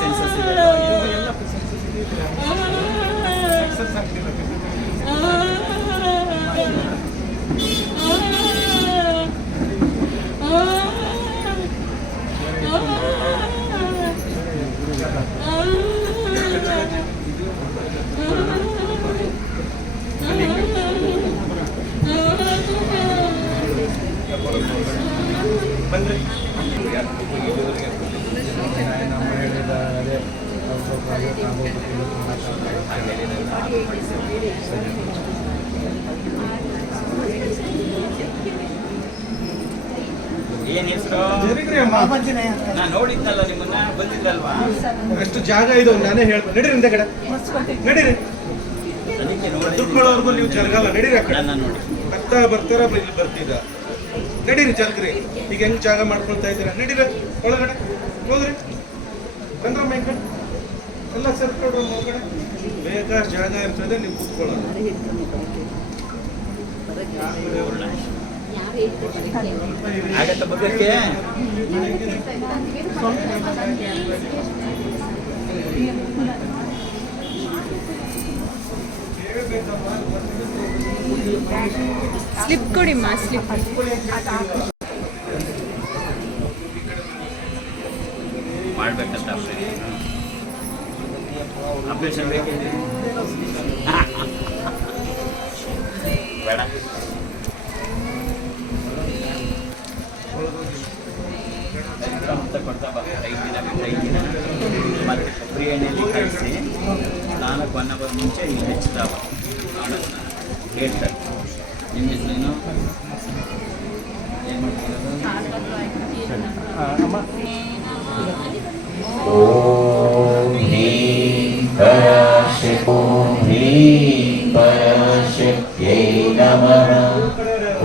ಸೆನ್ಸಸ್ ಇದೆ. ಬಂದ್ರೆ ಏನ್ ಹೆಸರು? ನಾ ನೋಡಿದ್ನಲ್ಲ ನಿಮ್ಮನ್ನ, ಬಂದಿದ್ದಲ್ವಾ? ಎಷ್ಟು ಜಾಗ ಇದು ನಾನೇ ಹೇಳ್ಬೋದು. ನಡೀರಿ ಹಿಂದೆ ಕಡೆ ನಡೀರಿ. ಅದಕ್ಕೆ ದುಡ್ಕೊಳ್ಳೋರ್ಗು ನೀವು ಜರಗಲ್ಲ. ನಡೀರಿ ಆ ಕಡೆ. ನನ್ನ ನೋಡಿ ಬರ್ತಾರ ಇಲ್ಲಿ ಬರ್ತಿದ್ದ. ನಡೀರಿ ಜಲ್ಕ್ರಿ. ಈಗ ಹೆಂಗ್ ಜಾಗ ಮಾಡ್ಕೊಳ್ತಾ ಇದ್ದೀರಾ? ನಡೀರಿ ಒಳಗಡೆ ಹೋಗ್ರಿ. ಬಂದ್ರಮ್ಮ ಈ ಕಡೆ ಎಲ್ಲ ಸೇರ್ಕೊಳ್ರಿ ಒಳಗಡೆ. ಬೇಕಾದಷ್ಟು ಜಾಗ ಇರ್ತದೆ, ನೀವು ಕೂತ್ಕೊಳ್ಳೋದು. ಆಗತ್ತ ಬಗ್ಗಕ್ಕೆ ಸ್ಲಿಪ್ ಕೊಡಿಮ್ಮ, ಸ್ಲಿಪ್. ಮಾಡ್ಬೇಕಂತ ಆಪರೇಷನ್ ಬೇಕಿದೆ. ಬೇಡ, ಅಂತ ಕೊಡ್ತಾ ಬಾ. 5 ದಿನ ಬಿಟ್ಟು 5 ದಿನ ಮತ್ತೆ ಕೊಬ್ಬರಿ ಎಣ್ಣೆಯಲ್ಲಿ ಕಳಿಸಿ 4 1 ಅವರ್ ಮುಂಚೆ ನೀವು ಹೆಚ್ಚುತ್ತಾವ ಹೇಳ್ತಾರೆ. ನಿಮ್ಮ ಹೆಸರೇನು? ಏನು ಮಾಡ್ತಿರೋದು? ಓಂ ಹ್ರೀಂ ಪರಾಶಕ್ತೈ ನಮಃ.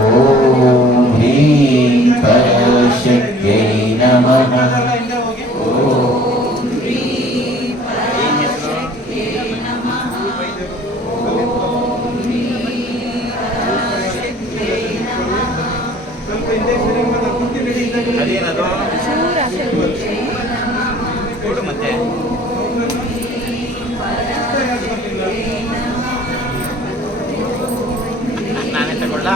ಓಂ ಹ್ರೀಂ ಪರಾಶಕ್ತೈ ನಮಃ. ಓಂ ಹ್ರೀಂ ಪರಾಶಕ್ತೈ ನಮಃ. ಓಂ ಹ್ರೀಂ ಪರಾಶಕ್ತೈ ನಮಃ. ಅದೇನದು? ಕೊಡು ಮತ್ತೆ. ನಾನೇ ತಗೊಳ್ಳ?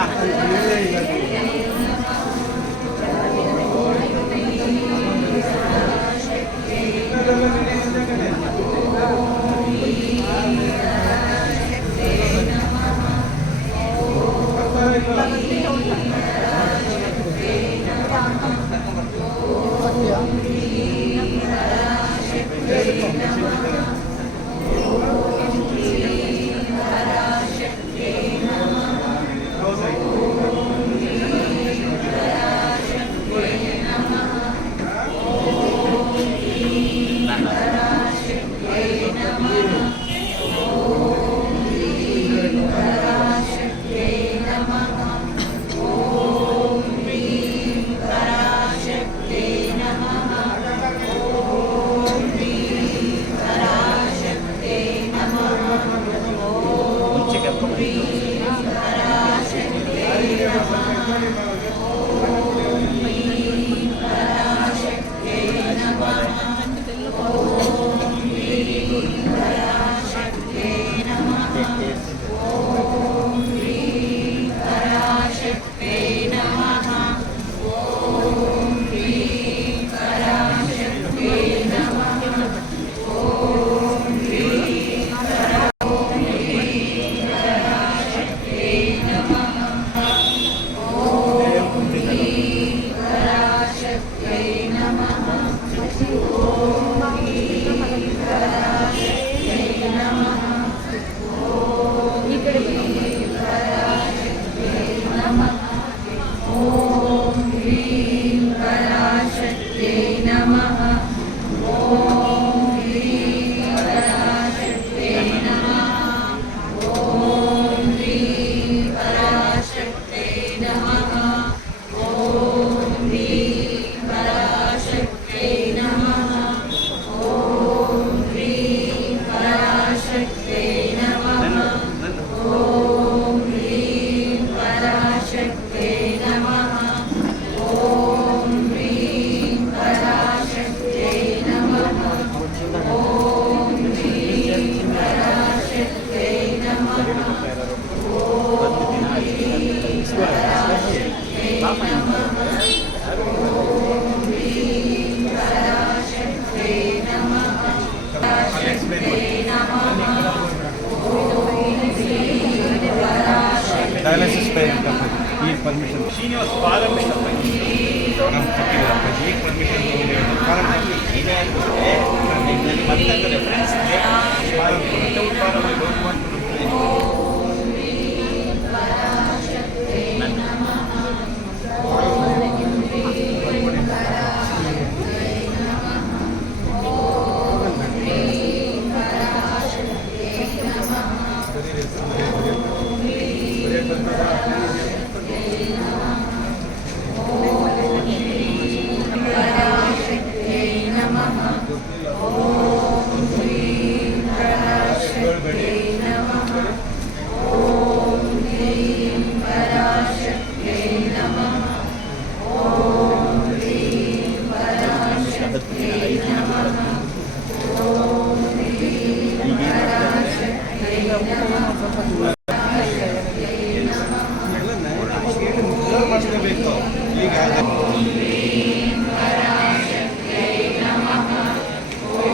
Very good. ಡಯಾಲಿಸಿಸ್ ಈ ಪರ್ಮಿಷನ್ ಶ್ರೀನಿವಾಸ್ ಫಾರಂ ಬೇಕಪ್ಪ ನಮ್ಮ ಕೊಟ್ಟಿದ್ದೀರಪ್ಪ ಈಗ ಪರ್ಮಿಷನ್ ಇದೆ ಅಂದರೆ ಮತ್ತೊಂದು ರೆಫರೆನ್ಸ್ ಮಾಡಿಸಲೇಬೇಕು ಈಗ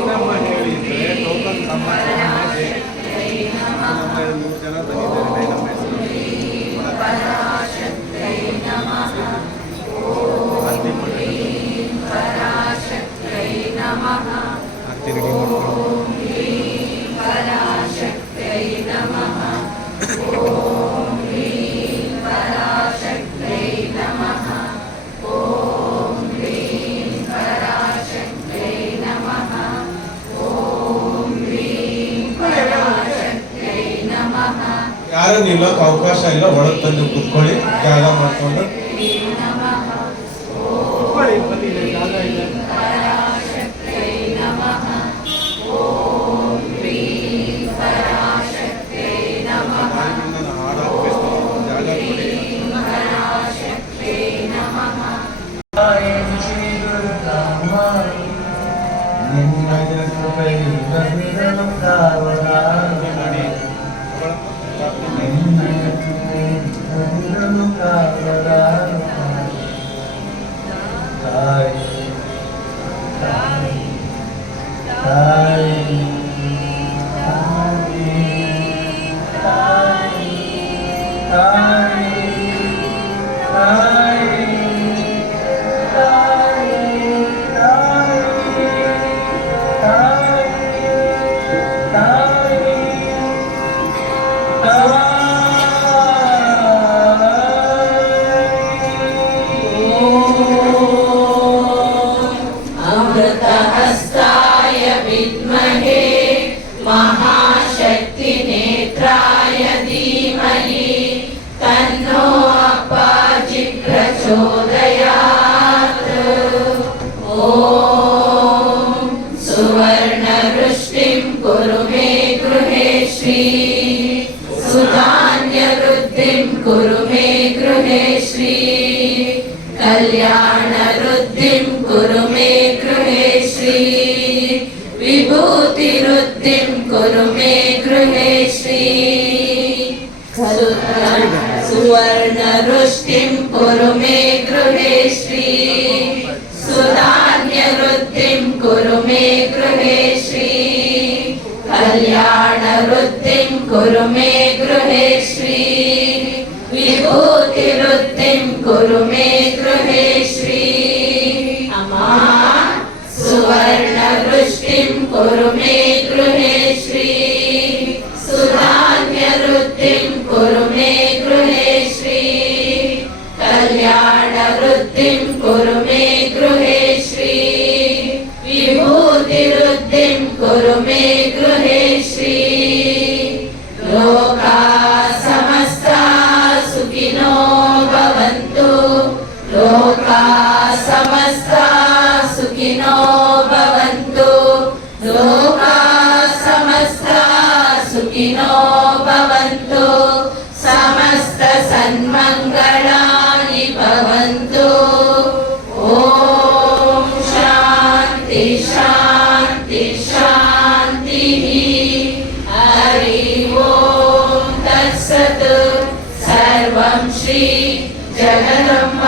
ನಮ್ಮ ಹೇಳಿದ್ರೆ ಟೋಕನ್ ನಮ್ಮ 3 ಜನ ಬಂದಿದ್ದಾರೆ ನಮ್ಮ ಹೆಸರು ಯಾರು ನಿಲ್ಲೋಕೆ ಅವಕಾಶ ಇಲ್ಲ, ಒಳಗೆ ಬಂದು ಕುತ್ಕೊಳ್ಳಿ, ಜಾಗ ಮಾಡ್ಕೊಂಡು ಕುತ್ಕೊಳ್ಳಿ. ಬನ್ನಿ, ಜಾಗ ಇದೆ. ನಾನು ಹಾಡು ಹಾಕ್ಬೇಕು, ಜಾಗ ಕೊಡಿ. अमृतहस्ताय विद्महे महाशक्तिनेत्राय धीमहि तन्नो अप्पाजि प्रचोदयात्। ॐ सुवर्णवृष्टिं कुरु मे गृहे श्री सुधान्यवृद्धिं कुरु मे गृहे श्री कल्याणवृद्धिं कुरु मे गृहे श्री विभूतिवृद्धिं कुरु मे गृहे श्री सुवर्णवृष्टिं कुरु मे गृहे श्री सुधान्यवृद्धिं कुरु मे गृहे श्री कल्याणवृद्धिं कुरु मे गृहे श्री विभूतिवृद्धिं कुरु मे गृहे श्री अमा सुवर्णवृष्टिं कुरु मे गृहे श्री सुधान्यवृद्धिं कुरु मे गृहे श्री कल्याणवृद्धिं कुरु मे गृहे श्री विभूतिवृद्धिं कुरु मे गृहे श्री लोका समस्ता सुखिनो भवन्तु लोका समस्ता सुखिनो भवन्तु लोका समस्ता सुखिनो भवन्तु समस्त सन्मङ्गलानि भवन्तु। ॐ शान्ति शान्ति शान्तिः। हरि ॐ तत्सत्। सर्वं श्री जगदम्बार्पणमस्तु।